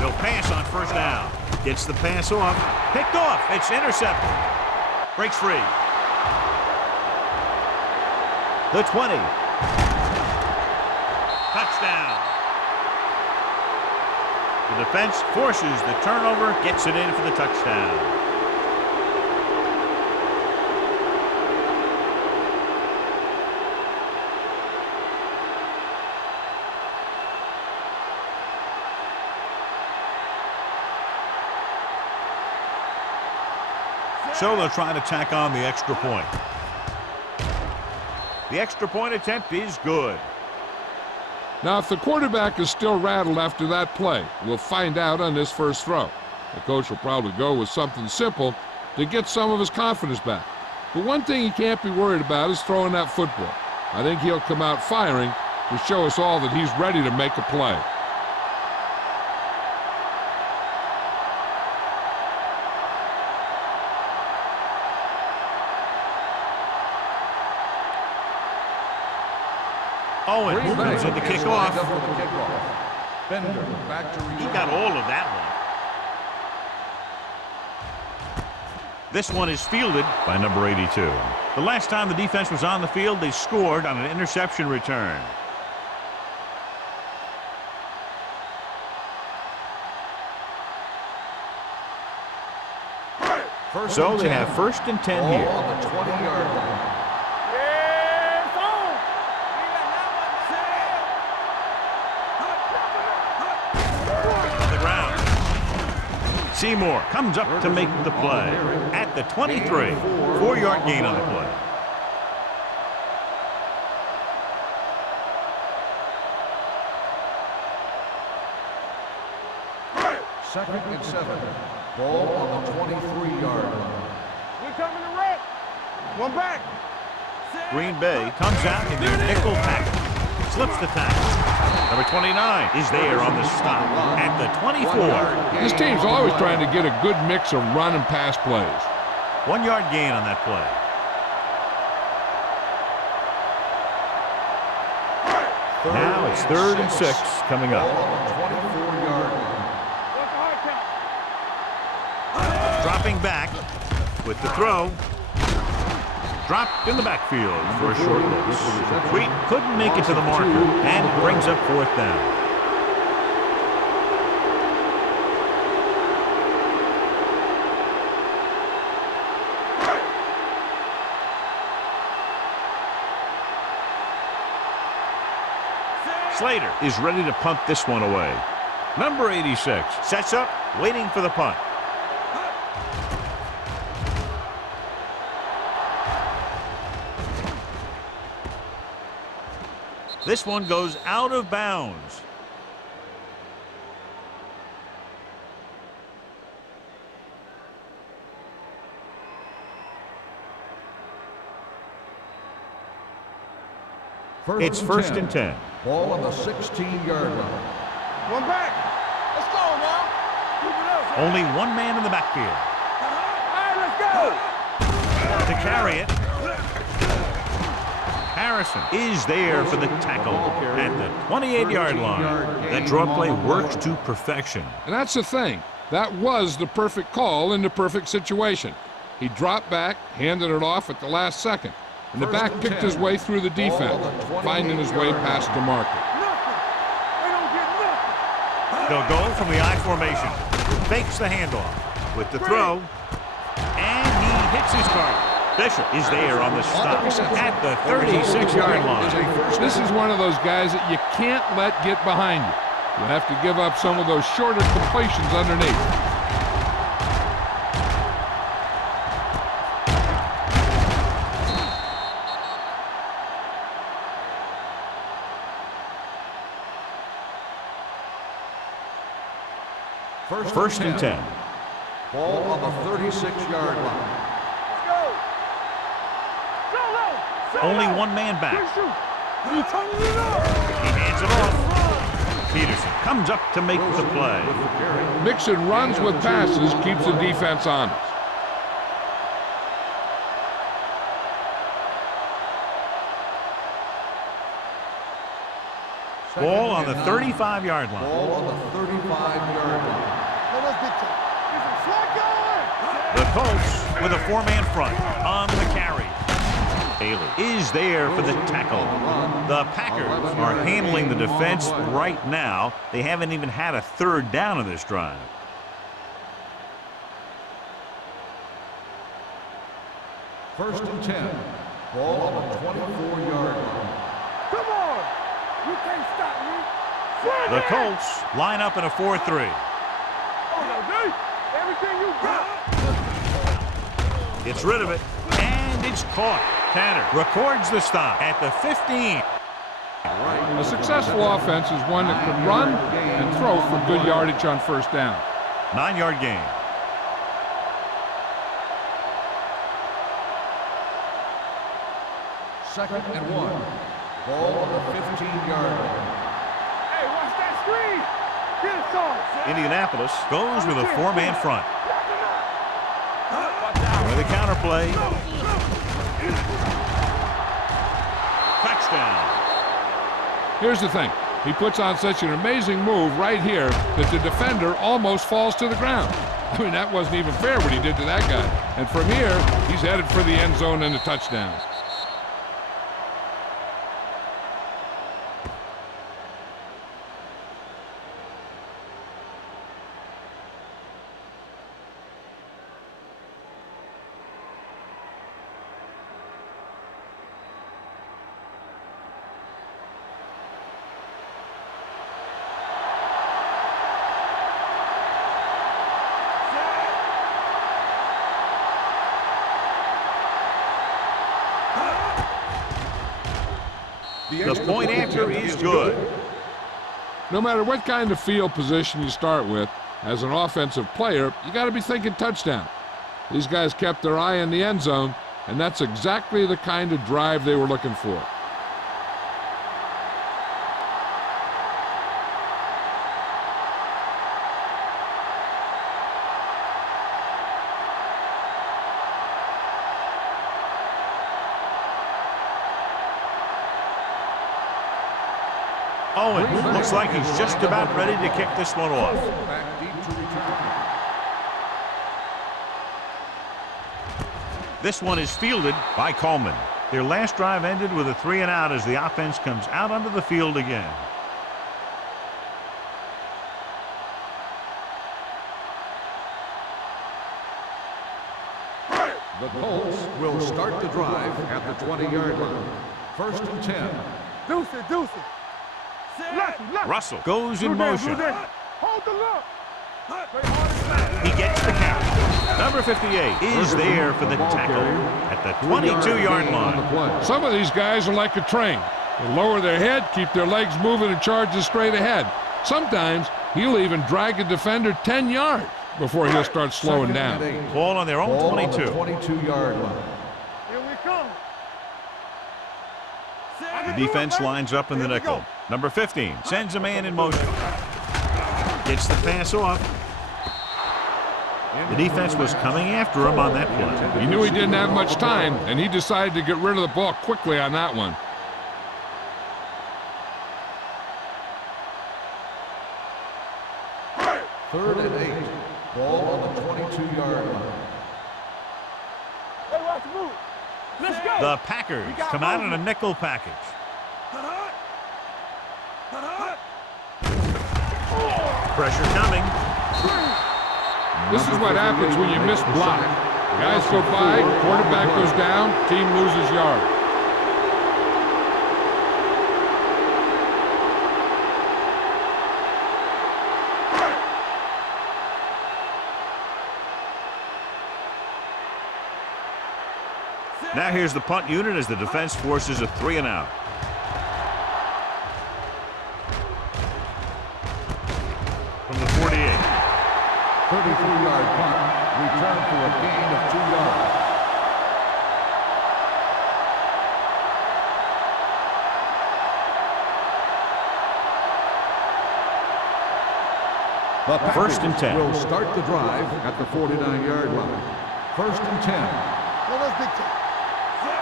They'll pass on first down. Gets the pass off. Picked off. It's intercepted. Breaks free. The 20. Touchdown. The defense forces the turnover, gets it in for the touchdown. So they'll try to tack on the extra point. The extra point attempt is good. Now, if the quarterback is still rattled after that play, we'll find out on this first throw. The coach will probably go with something simple to get some of his confidence back. But one thing he can't be worried about is throwing that football. I think he'll come out firing to show us all that he's ready to make a play. Owen comes in to kick off. Bender back to He got all of that one. This one is fielded by number 82. The last time the defense was on the field, they scored on an interception return. So they have 1st and 10 here. On the 20-yard line. Seymour comes up to make the play at the 23. 4-yard gain on the play. Second and 7. Ball on the 23-yard line. We're coming to wreck. One back. Green Bay comes out in their nickel package. Slips the tackle. Number 29 is there on the stop at the 24. This team's always trying to get a good mix of run and pass plays. 1-yard gain on that play. Now it's 3rd and 6 coming up. Dropping back with the throw. Dropped in the backfield for a short loss. Sweet couldn't make it to the marker, and it brings up 4th down. Slater is ready to punt this one away. Number 86 sets up, waiting for the punt. This one goes out of bounds. It's 1st and 10. Ball on the 16-yard line. One back. Let's go now. Keep it up. Only one man in the backfield. All right, let's go. To carry it. Harrison is there for the tackle at the 28-yard line. That draw play works to perfection. And that's the thing. That was the perfect call in the perfect situation. He dropped back, handed it off at the last second. And the back picked his way through the defense, finding his way past the marker. They'll go from the I formation. Fakes the handoff with the throw. And he hits his target. Bishop is there on the stop at the 36-yard line. This is one of those guys that you can't let get behind you. You have to give up some of those shorter completions underneath. First and 10. Ball on the 36-yard line. Only one man back. He hands it off. Peterson comes up to make the play. Mixing runs with passes keeps the defense honest. Ball on the 35-yard line. Ball on the 35-yard line. The Colts with a 4-man front on the carry. Haley is there for the tackle. The Packers are handling the defense right now. They haven't even had a third down in this drive. First and 10. Ball on the 24-yard line. Come on! You can't stop me. The Colts line up in a 4-3. Oh, no, dude. Everything you got. Gets rid of it, and it's caught. Tanner records the stop at the 15. A successful offense is one that can run and throw for good yardage on first down. 9-yard gain. Second and 1. Ball on the 15-yard line. Hey, watch that screen. Get it, son. Indianapolis goes with a 4-man front. With a counter play. Touchdown. Here's the thing. He puts on such an amazing move right here that the defender almost falls to the ground. I mean, that wasn't even fair what he did to that guy. And from here, he's headed for the end zone and a touchdown. The point after is good. No matter what kind of field position you start with, as an offensive player, you got to be thinking touchdown. These guys kept their eye on the end zone, and that's exactly the kind of drive they were looking for. Owen looks like he's just about ready to kick this one off. Back deep to return. This one is fielded by Coleman. Their last drive ended with a 3-and-out as the offense comes out onto the field again. The Colts will start the drive at the 20-yard line. First and 10. Deuce it, deuce it. Lucky. Russell goes in motion. Hold the look. He gets the count. Number 58 is there for the tackle at the 22-yard line. Some of these guys are like a train. They lower their head, keep their legs moving, and charge straight ahead. Sometimes he'll even drag a defender 10 yards before he'll start slowing down. Ball on their own 22. 22-yard line. Here we come. The defense lines up in the nickel. Number 15 sends a man in motion. Gets the pass off. The defense was coming after him on that play. He knew he didn't have much time, and he decided to get rid of the ball quickly on that one. Third and 8. Ball on the 22-yard line. Hey, watch the move. Let's go. The Packers come out in a nickel package. Pressure coming. This is what happens when you miss block. Guys go by, quarterback goes down, team loses yard. Now here's the punt unit as the defense forces a 3-and-out. From the 48. 33-yard punt. Return for a gain of 2 yards. The Packers First and 10. will start the drive at the 49-yard line. First and 10. Well, that's big time.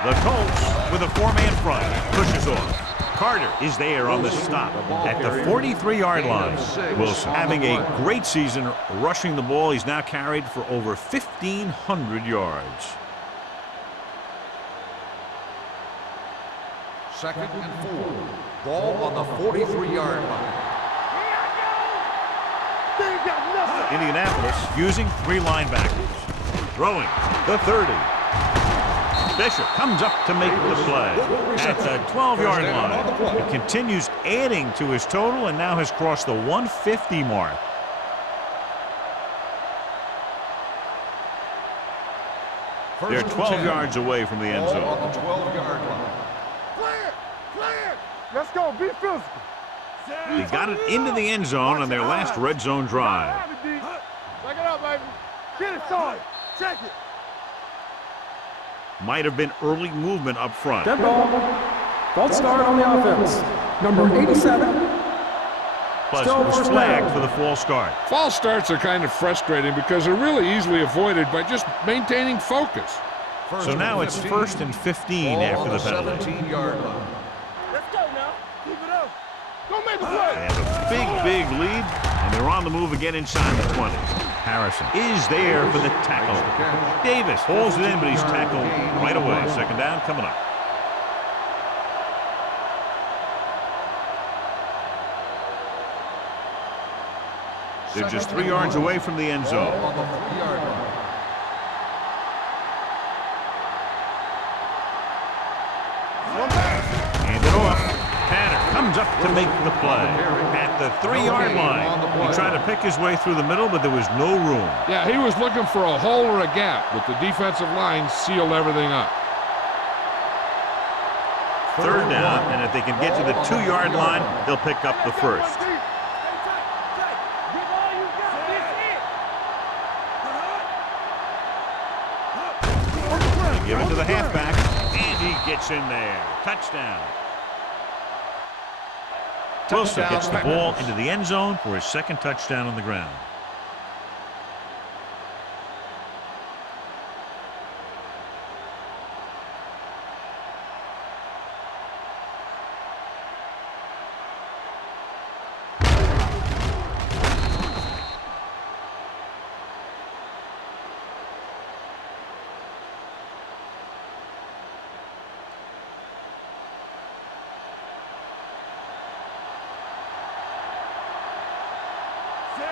The Colts with a 4-man front pushes off. Carter is there on the stop at the 43-yard line. Wilson having a great season rushing the ball. He's now carried for over 1,500 yards. 2nd and 4. Ball on the 43-yard line. Indianapolis using 3 linebackers. Throwing the 30. Bishop comes up to make the play at the 12-yard line. He continues adding to his total and now has crossed the 150 mark. They're 12 yards away from the end zone. On the 12-yard line. Clear! Let's go, be physical. They got it into the end zone on their last red zone drive. Back it up, baby. Get it started. Check it. Might have been early movement up front. Dead ball. False start on the offense. Number 87. Plus, it was flagged for the false start. False starts are kind of frustrating because they're really easily avoided by just maintaining focus. So now it's 1st and 15 after the penalty. 17-yard line. Let's go now. Keep it up. Go make the They play. have a big lead, and they're on the move again inside the 20. Harrison is there for the tackle. Davis pulls it in, but he's tackled right away. 2nd down coming up. They're just 3 yards away from the end zone. On the 3-yard line. Hand it off. Tanner comes up to make the play at the 3-yard line. He tried to pick his way through the middle, but there was no room. Yeah, he was looking for a hole or a gap, but the defensive line sealed everything up. 3rd down, and if they can get to the 2-yard line, they'll pick up the 1st. Give it to the halfback, and he gets in there. Touchdown. Wilson gets the ball into the end zone for his 2nd touchdown on the ground.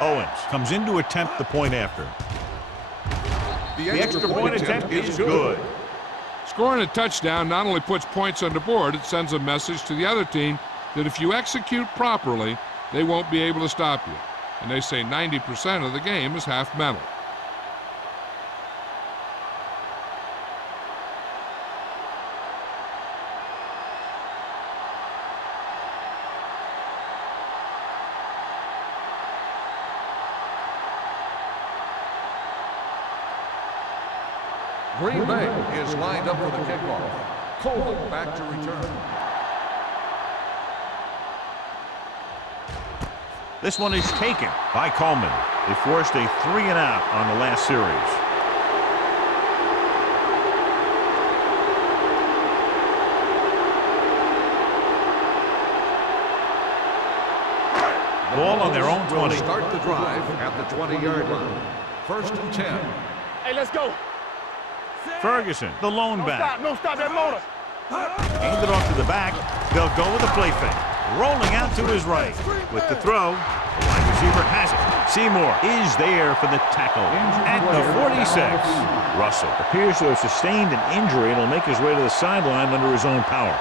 Owens comes in to attempt the point after. The extra point attempt is good. Scoring a touchdown not only puts points on the board, it sends a message to the other team that if you execute properly, they won't be able to stop you. And they say 90% of the game is half mental. Green Bay is lined up for the kickoff. Coleman back to return. This one is taken by Coleman. They forced a 3-and-out on the last series. Ball on their own 20. Start the drive at the 20-yard line. 1st and 10. Hey, let's go. Ferguson, the lone back. No, stop that motor. Handed off to the back. They'll go with a play fake. Rolling out to his right. With the throw, the wide receiver has it. Seymour is there for the tackle at the 46. Russell appears to have sustained an injury and will make his way to the sideline under his own power.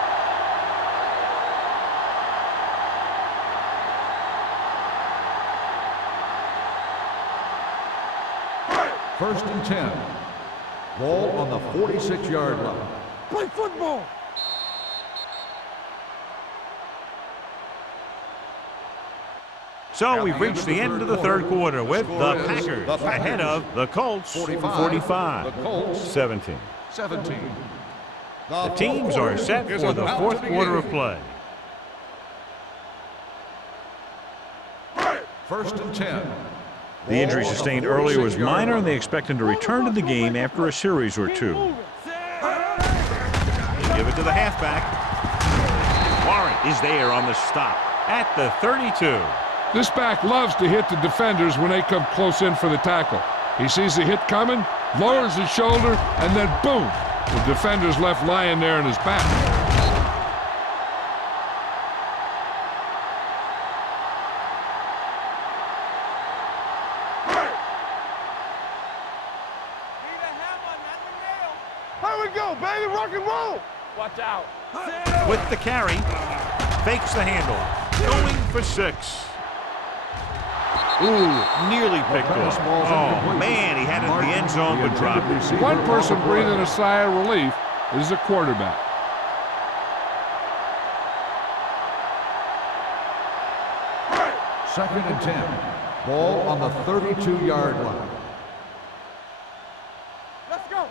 First and 10. Ball on the 46-yard line. Play football. So we've reached the end of the 3rd quarter with the Packers ahead of the Colts 45. The Colts 17. 17. The teams are set for the 4th quarter of play. First and 10. The injury sustained earlier was minor, and they expect him to return to the game after a series or 2. They give it to the halfback. Warren is there on the stop at the 32. This back loves to hit the defenders when they come close in for the tackle. He sees the hit coming, lowers his shoulder, and then boom, the defender's left lying there in his back. Here we go, baby. Rock and roll. Watch out. With the carry. Fakes the handoff. Going for 6. Ooh, nearly picked off. Oh, man, he had it in the end zone but dropped it. One person breathing a sigh of relief is the quarterback. Second and 10. Ball on the 32-yard line. Let's go.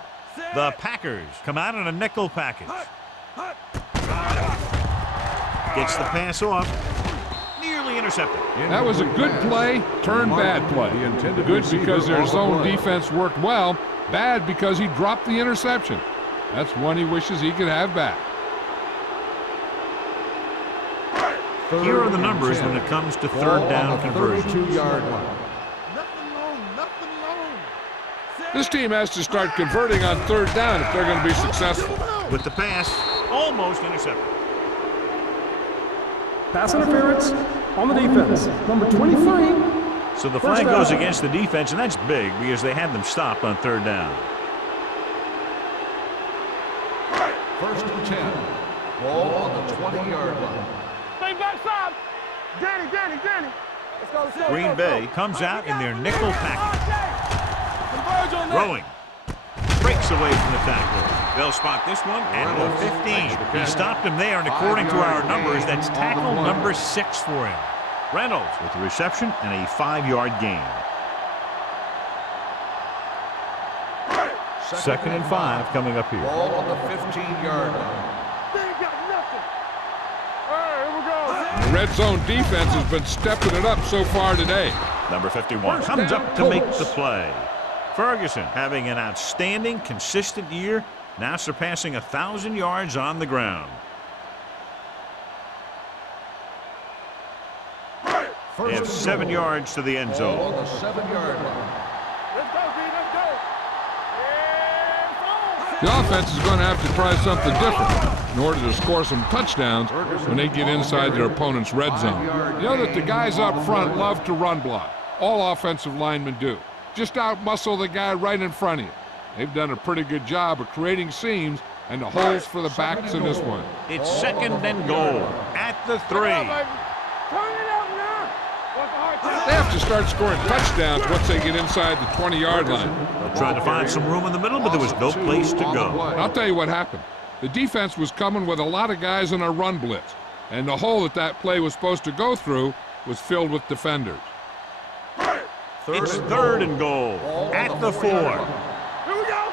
The Packers come out in a nickel package. Gets the pass off. Nearly intercepted. That was a good play, turned bad play. Good because their zone defense worked well. Bad because he dropped the interception. That's one he wishes he could have back. Here are the numbers when it comes to third down conversions. 32-yard line. Nothing long, nothing long. This team has to start converting on third down if they're going to be successful. With the pass, almost intercepted. Pass interference on the defense. Number 23. So the flag goes against the defense, and that's big because they had them stopped on third down. First and 10. Ball on the 20-yard line. Stay backside. Danny. Let's go. Green Bay comes out in their nickel package. Throwing. Breaks away from the tackler. They'll spot this one at the 15. He stopped him there, and according to our numbers, that's tackle number 6 for him. Reynolds with the reception and a 5-yard gain. Second and 5 coming up here. Ball on the 15-yard line. They ain't got nothing. All right, here we go. The red zone defense has been stepping it up so far today. Number 51 comes up to make the play. Ferguson having an outstanding, consistent year, now surpassing 1,000 yards on the ground. They have 7 yards to the end Ball zone. on the 7-yard line. Let's go, D. Let's go. The offense is going to have to try something different in order to score some touchdowns when they get inside their opponent's red zone. You know that the guys up front love to run block. All offensive linemen do. Just out-muscle the guy right in front of you. They've done a pretty good job of creating seams and the holes for the backs in this one. It's second and goal at the 3. Turn it up now. What's the hard time? They have to start scoring touchdowns once they get inside the 20-yard line. Trying to find some room in the middle, but there was no place to go. I'll tell you what happened. The defense was coming with a lot of guys in a run blitz, and the hole that play was supposed to go through was filled with defenders. It's third and goal at the 4. Here we go.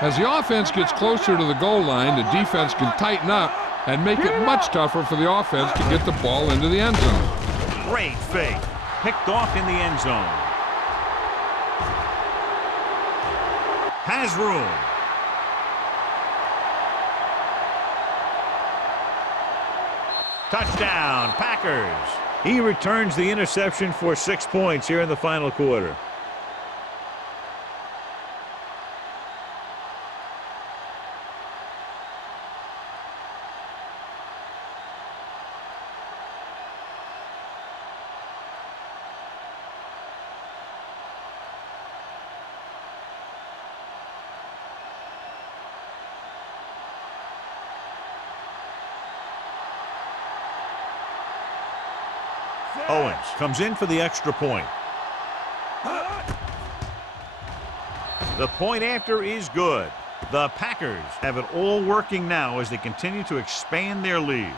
As the offense gets closer to the goal line, the defense can tighten up and make it much tougher for the offense to get the ball into the end zone. Great fake. Picked off in the end zone. Has room. Touchdown, Packers. He returns the interception for 6 points here in the final quarter. Owens comes in for the extra point. The point after is good. The Packers have it all working now as they continue to expand their lead.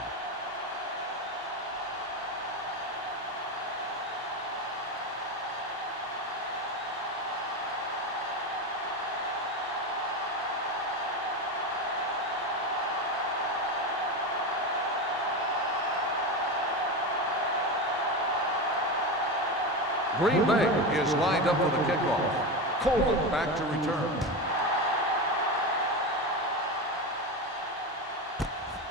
Green Bay is lined up for the kickoff. Coleman back to return.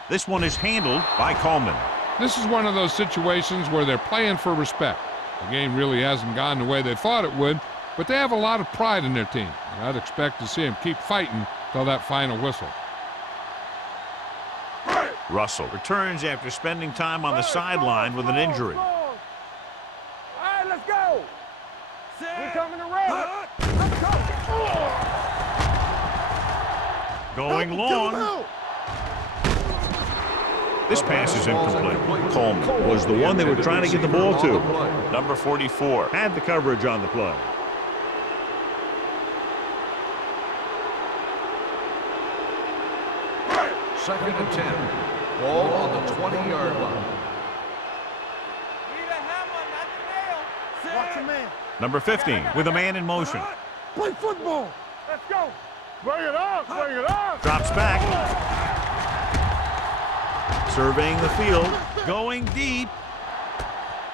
This one is handled by Coleman. This is one of those situations where they're playing for respect. The game really hasn't gone the way they thought it would, but they have a lot of pride in their team. And I'd expect to see them keep fighting till that final whistle. Russell returns after spending time on the sideline with an injury. All right, let's go. We're coming to run. Let's go. Going long. This pass is incomplete. Coleman was the one they were trying to get the ball to. Number 44 had the coverage on the play. Second and 10. Ball on the 20-yard line. Watch your man. Number 15 with a man in motion. Play football. Let's go. Bring it up. Bring it up. Drops back. Surveying the field. Going deep.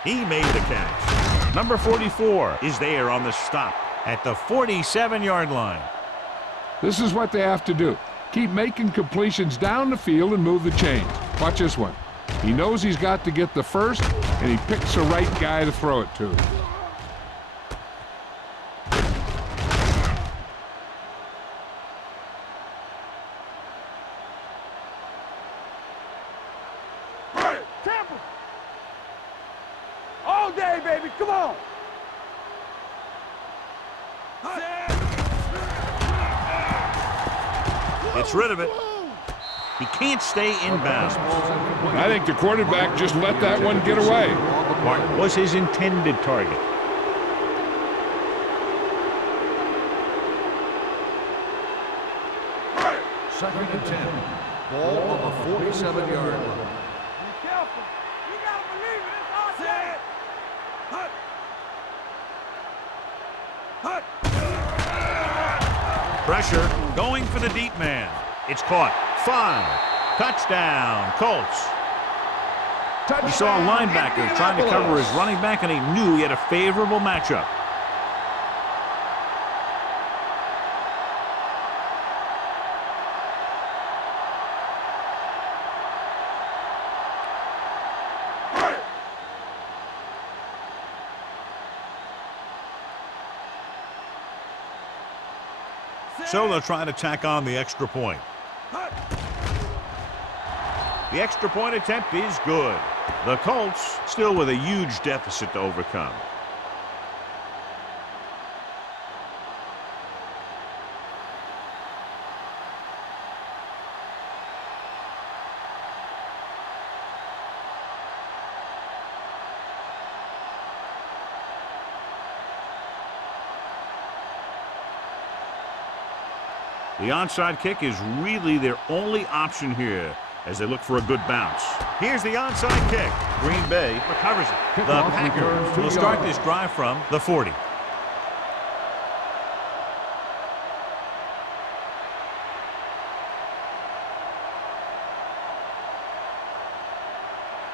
He made the catch. Number 44 is there on the stop at the 47-yard line. This is what they have to do. Keep making completions down the field and move the chains. Watch this one. He knows he's got to get the first, and he picks the right guy to throw it to. Tampa. All day, baby. Come on. Gets rid of it. He can't stay in bounds. I think the quarterback just let that one get away. Martin was his intended target. Second and 10. Ball on the 47-yard line. Be careful. You got to believe it. It's all day. Pressure going for the deep man. It's caught. 5. Touchdown, Colts. He saw a linebacker trying to cover his running back, and he knew he had a favorable matchup. So they'll try to tack on the extra point. The extra point attempt is good. The Colts still with a huge deficit to overcome. The onside kick is really their only option here as they look for a good bounce. Here's the onside kick. Green Bay recovers it. The Packers will start this drive from the 40.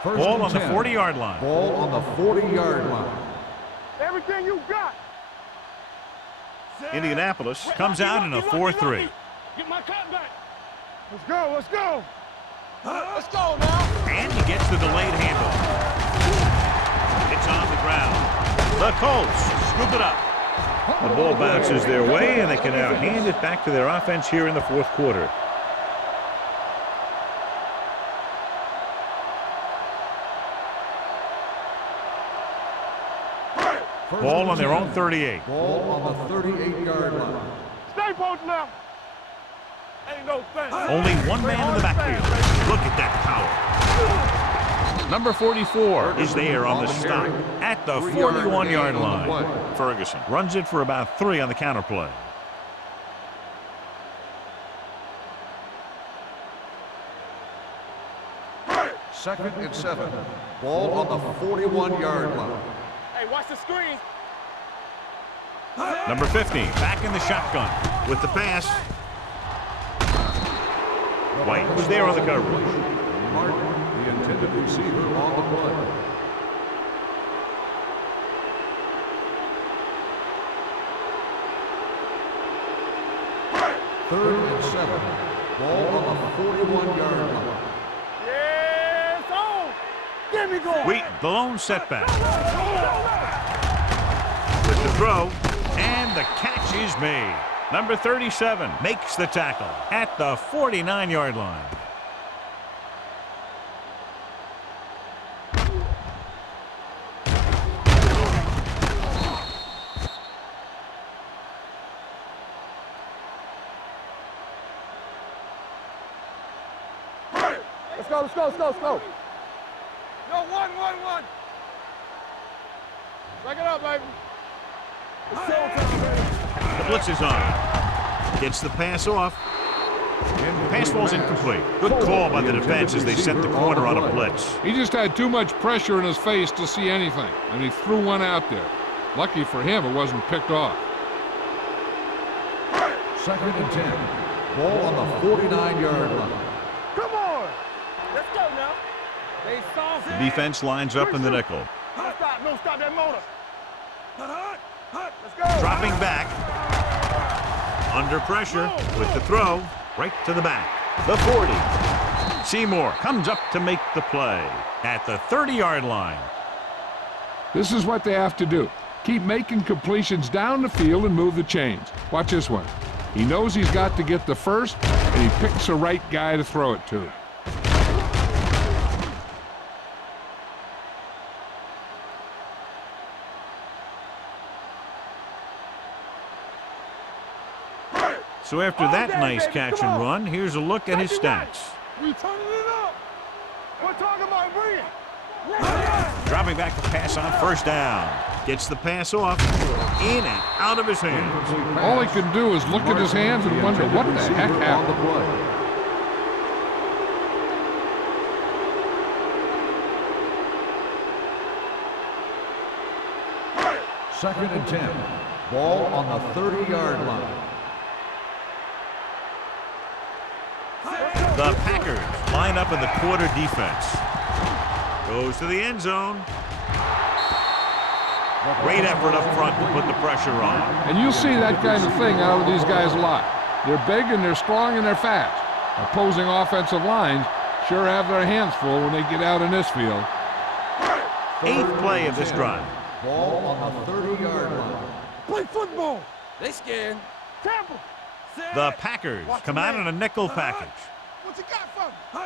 Ball on the 40-yard line. Ball on the 40-yard line. Everything you got. Indianapolis comes out in a 4-3. Get my cut back. Let's go. Let's go. Let's go now. And he gets the delayed handoff. It's on the ground. The Colts scoop it up. The ball bounces their way, and they can now hand it back to their offense here in the fourth quarter. Ball on their own 38. Ball on the 38-yard line. Stay posted now. Ain't no thing. Only one man in the backfield. Look at that power. Number 44 is there on the stop at the 41-yard line. Ferguson runs it for about 3 on the counter play. Second and 7. Ball on the 41-yard line. Hey, watch the screen. Number 50 back in the shotgun with the pass. White was there on the coverage. Martin, the intended receiver, on the play. Third and 7. Ball on the 41-yard line. Yes, on. Give me go. Wheaton, the lone setback. With the throw, and the catch is made. Number 37 makes the tackle at the 49-yard line. Let's go, let's go, let's go, let's go. Yo, one. Break it up, baby. It's showtime, baby. The blitz is on. Gets the pass off. Pass falls incomplete. Good call by the defense as they sent the corner on a blitz. He just had too much pressure in his face to see anything, and he threw one out there. Lucky for him, it wasn't picked off. 2nd and 10. Ball on the 49-yard line. Come on. Let's go now. They soft. The defense lines up in the nickel. No, stop that motor. Let's go. Dropping back. Under pressure with the throw. Right to the back. The 40. Seymour comes up to make the play at the 30-yard line. This is what they have to do. Keep making completions down the field and move the chains. Watch this one. He knows he's got to get the first, and he picks the right guy to throw it to. So after that nice catch and run, here's a look at his stats. We turning it up. We're talking about bringing. Dropping back to pass on first down. Gets the pass off, in and out of his hands. All he can do is look at his hands and wonder what the heck happened. 2nd and 10. Ball on the 30-yard line. The Packers line up in the quarter defense. Goes to the end zone. Great effort up front to put the pressure on. And you'll see that kind of thing out of these guys a lot. They're big and they're strong and they're fast. Opposing offensive lines sure have their hands full when they get out in this field. 8th play of this drive. Ball on the 30-yard line. Play football. They scared. Tampa. The Packers come out in a nickel package. What you got for me?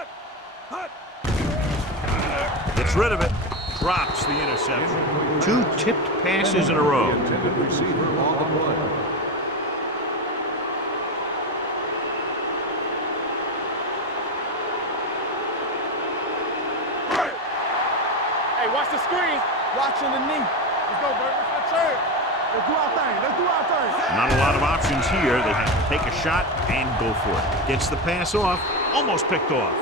Gets rid of it. Drops the interception. 2 tipped passes in a row. Intended receiver on the play. Hey, watch the screen. Watching the knee. Let's go, Bert. Let's go. Let's do our thing. Let's do our thing. Not a lot of options here. They have to take a shot and go for it. Gets the pass off. Almost picked off.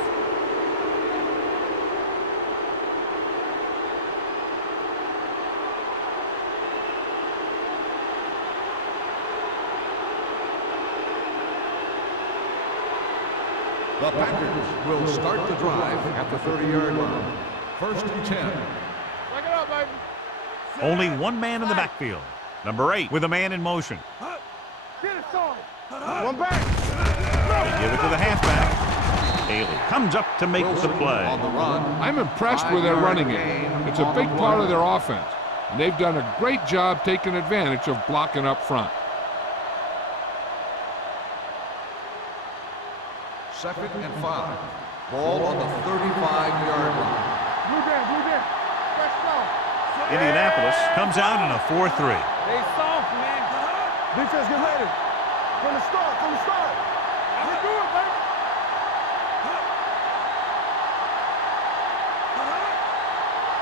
The Packers will start the drive at the 30-yard line. 1st and 10. Break it up, baby. Only one man in the backfield. Number 8 with a man in motion. Get it started. One back. They give it to the halfback. Haley comes up to make the play. On the run. I'm impressed with their running game. It's a big part of their offense. And they've done a great job taking advantage of blocking up front. 2nd and 5. Ball on the 35-yard line. Blue down. Fresh ball. Indianapolis comes out in a 4-3. They soft, man. Defense, get ready. From the start. Let's do it, baby.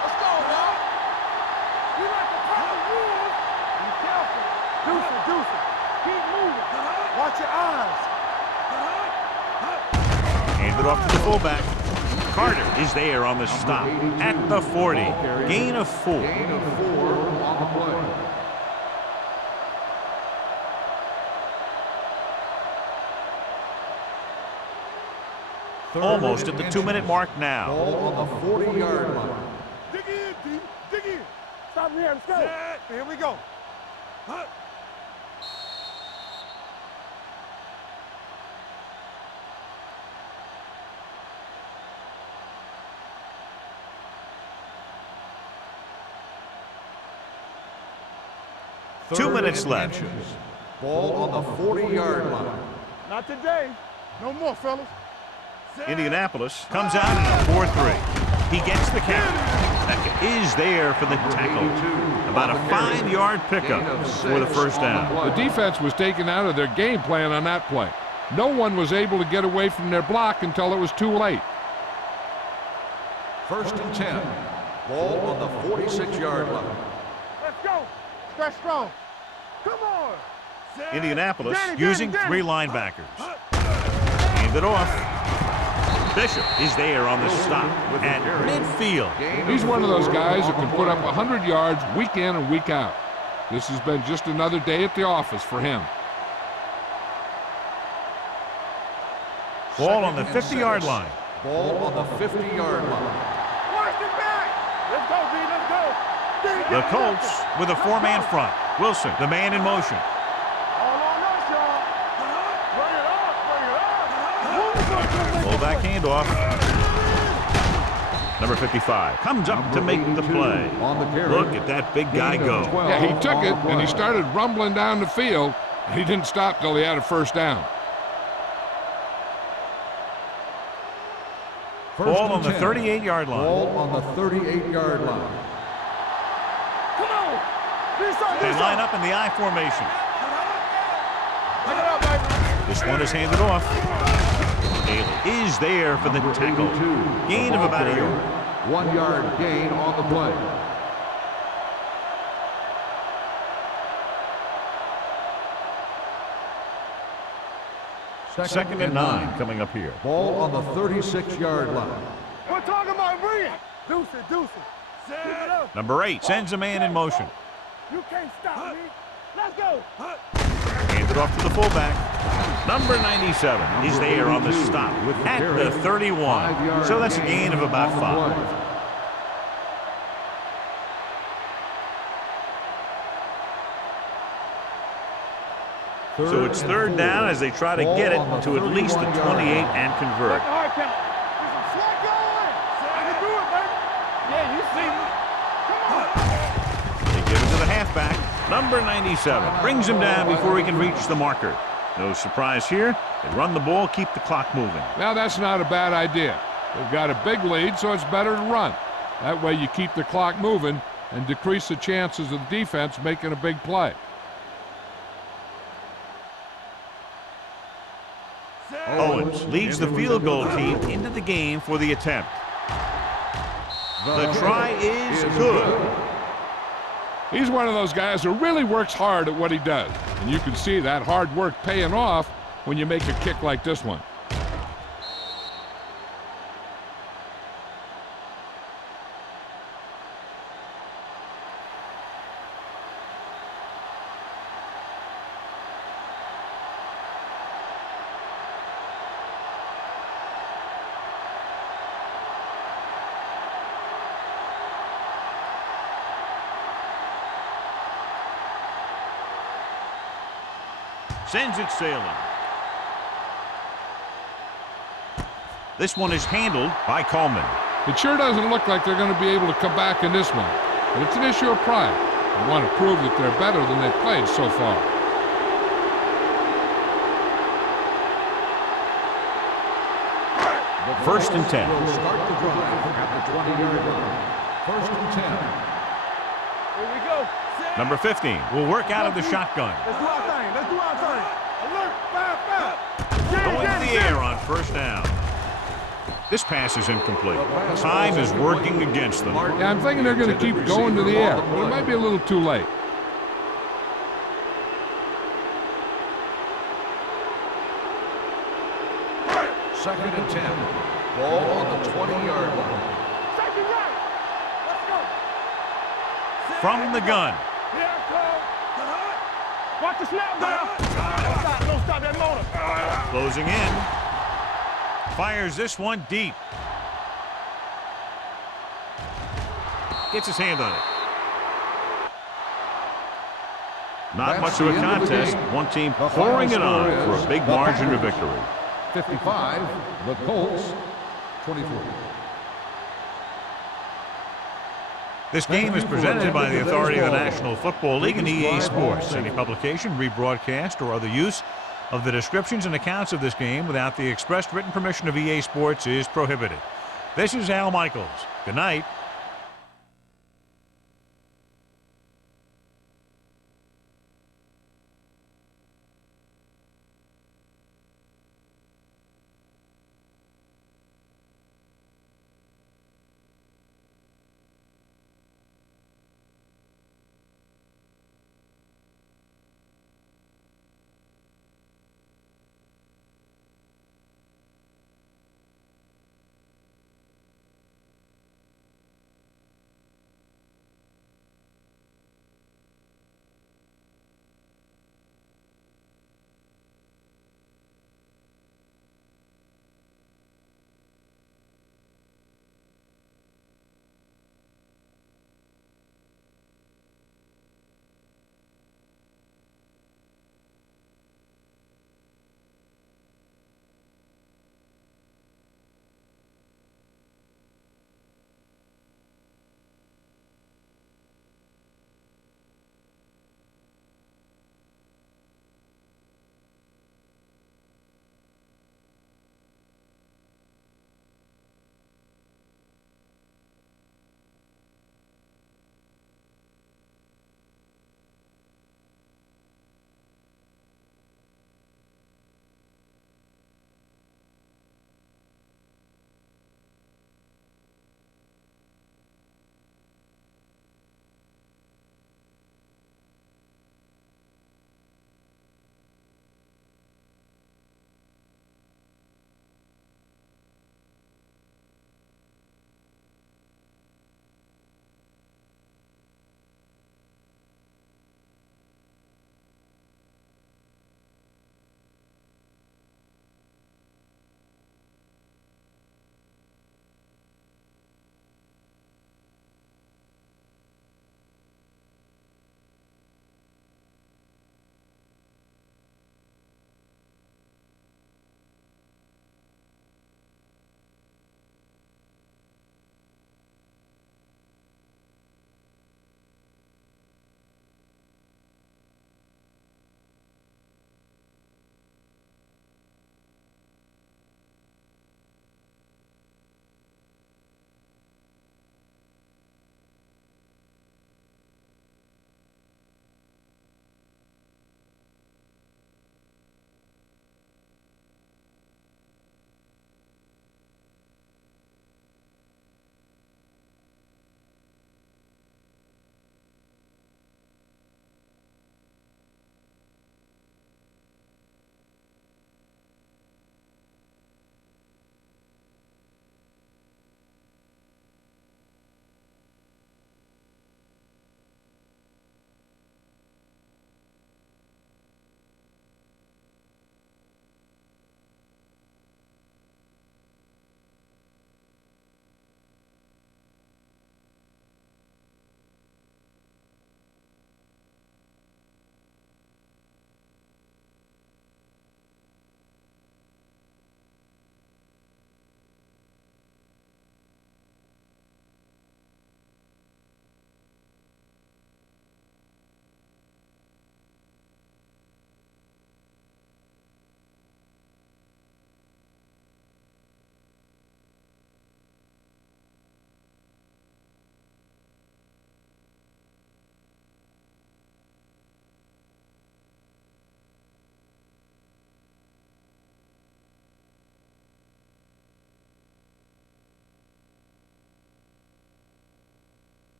Let's go, dog. We like the proper rules. Be careful. Deuce it. Keep moving. Watch your eyes. Handed off to the fullback. Carter is there on the stop at the 40. Gain of 4. Gain of 4 on the play. Almost at the 2-minute mark now. Ball on the 40-yard line. Dig in, D. Dig in. Stop here. Let's go. Here we go. Third 2 minutes and left. inches. Ball on the 40-yard line. Not today. No more, fellas. Indianapolis comes out in a 4-3. He gets the count. Beckett is there for the tackle. About a 5-yard pickup for the first down. The defense was taken out of their game plan on that play. No one was able to get away from their block until it was too late. First and 10. Ball on the 46-yard line. Let's go. Stretch strong. Come on. Indianapolis Danny, using Danny. 3 linebackers. Hand it off. Bishop is there on the stop at midfield. He's one of those guys that can put up 100 yards week in and week out. This has been just another day at the office for him. Ball on the 50-yard line. Ball on the 50-yard line. Watch the back. Let's go, B. Let's go. The Colts with a 4-man front. Wilson, the man in motion. All on us, y'all. Bring it up. Bring it up. Fullback handoff. Number 55 comes up to make the play. On the carry. Look at that big guy go. Yeah, he took it and he started rumbling down the field. And he didn't stop till he had a first down. Ball on the 38-yard line. Ball on the 38-yard line. Come on. They line up in the I formation. Pick it up, baby. This one is handed off. Daly is there for the tackle. Gain of about a yard. 1 yard gain on the play. Second and 9 coming up here. Ball on the 36-yard line. We're talking about bring. Deuce it, deuce it. Keep it up. Number 8 sends a man in motion. You can't stop me. Let's go. Hand it off to the fullback. Number 97 is there on the stop at the 31. So that's a gain of about 5. So it's third down as they try to get it to at least the 28 and convert. Hard count. Slide going. I can do it, baby. Yeah, you see me. Come on. They give it to the halfback. Number 97 brings him down before he can reach the marker. No surprise here. They run the ball, keep the clock moving. Now that's not a bad idea. They've got a big lead, so it's better to run. That way you keep the clock moving and decrease the chances of the defense making a big play. Owens leads the field goal team into the game for the attempt. The try is good. He's one of those guys who really works hard at what he does. And you can see that hard work paying off when you make a kick like this one. Sends it sailing. This one is handled by Coleman. It sure doesn't look like they're going to be able to come back in this one. But it's an issue of pride. They want to prove that they're better than they've played so far. First and 10. Will start the drive at the 20-yard line. First and 10. Here we go. Number 15 will work out of the shotgun. Let's do our thing. Let's do our thing. Alert. Fire. Going to the air on first down. This pass is incomplete. Time is working against them. Yeah, I'm thinking they're going to keep going to the air, but it might be a little too late. Second and 10. Ball on the 20-yard line. Take it right. Let's go. From the gun. Here I come. Watch the snap down. Don't stop that motor. Closing in. Fires this one deep. Gets his hand on it. Not much of a contest. One team pouring it on for a big margin of victory. 55, the Colts, 23. This game is presented by the authority of the National Football League and EA Sports. Any publication, rebroadcast, or other use of the descriptions and accounts of this game without the expressed written permission of EA Sports is prohibited. This is Al Michaels. Good night.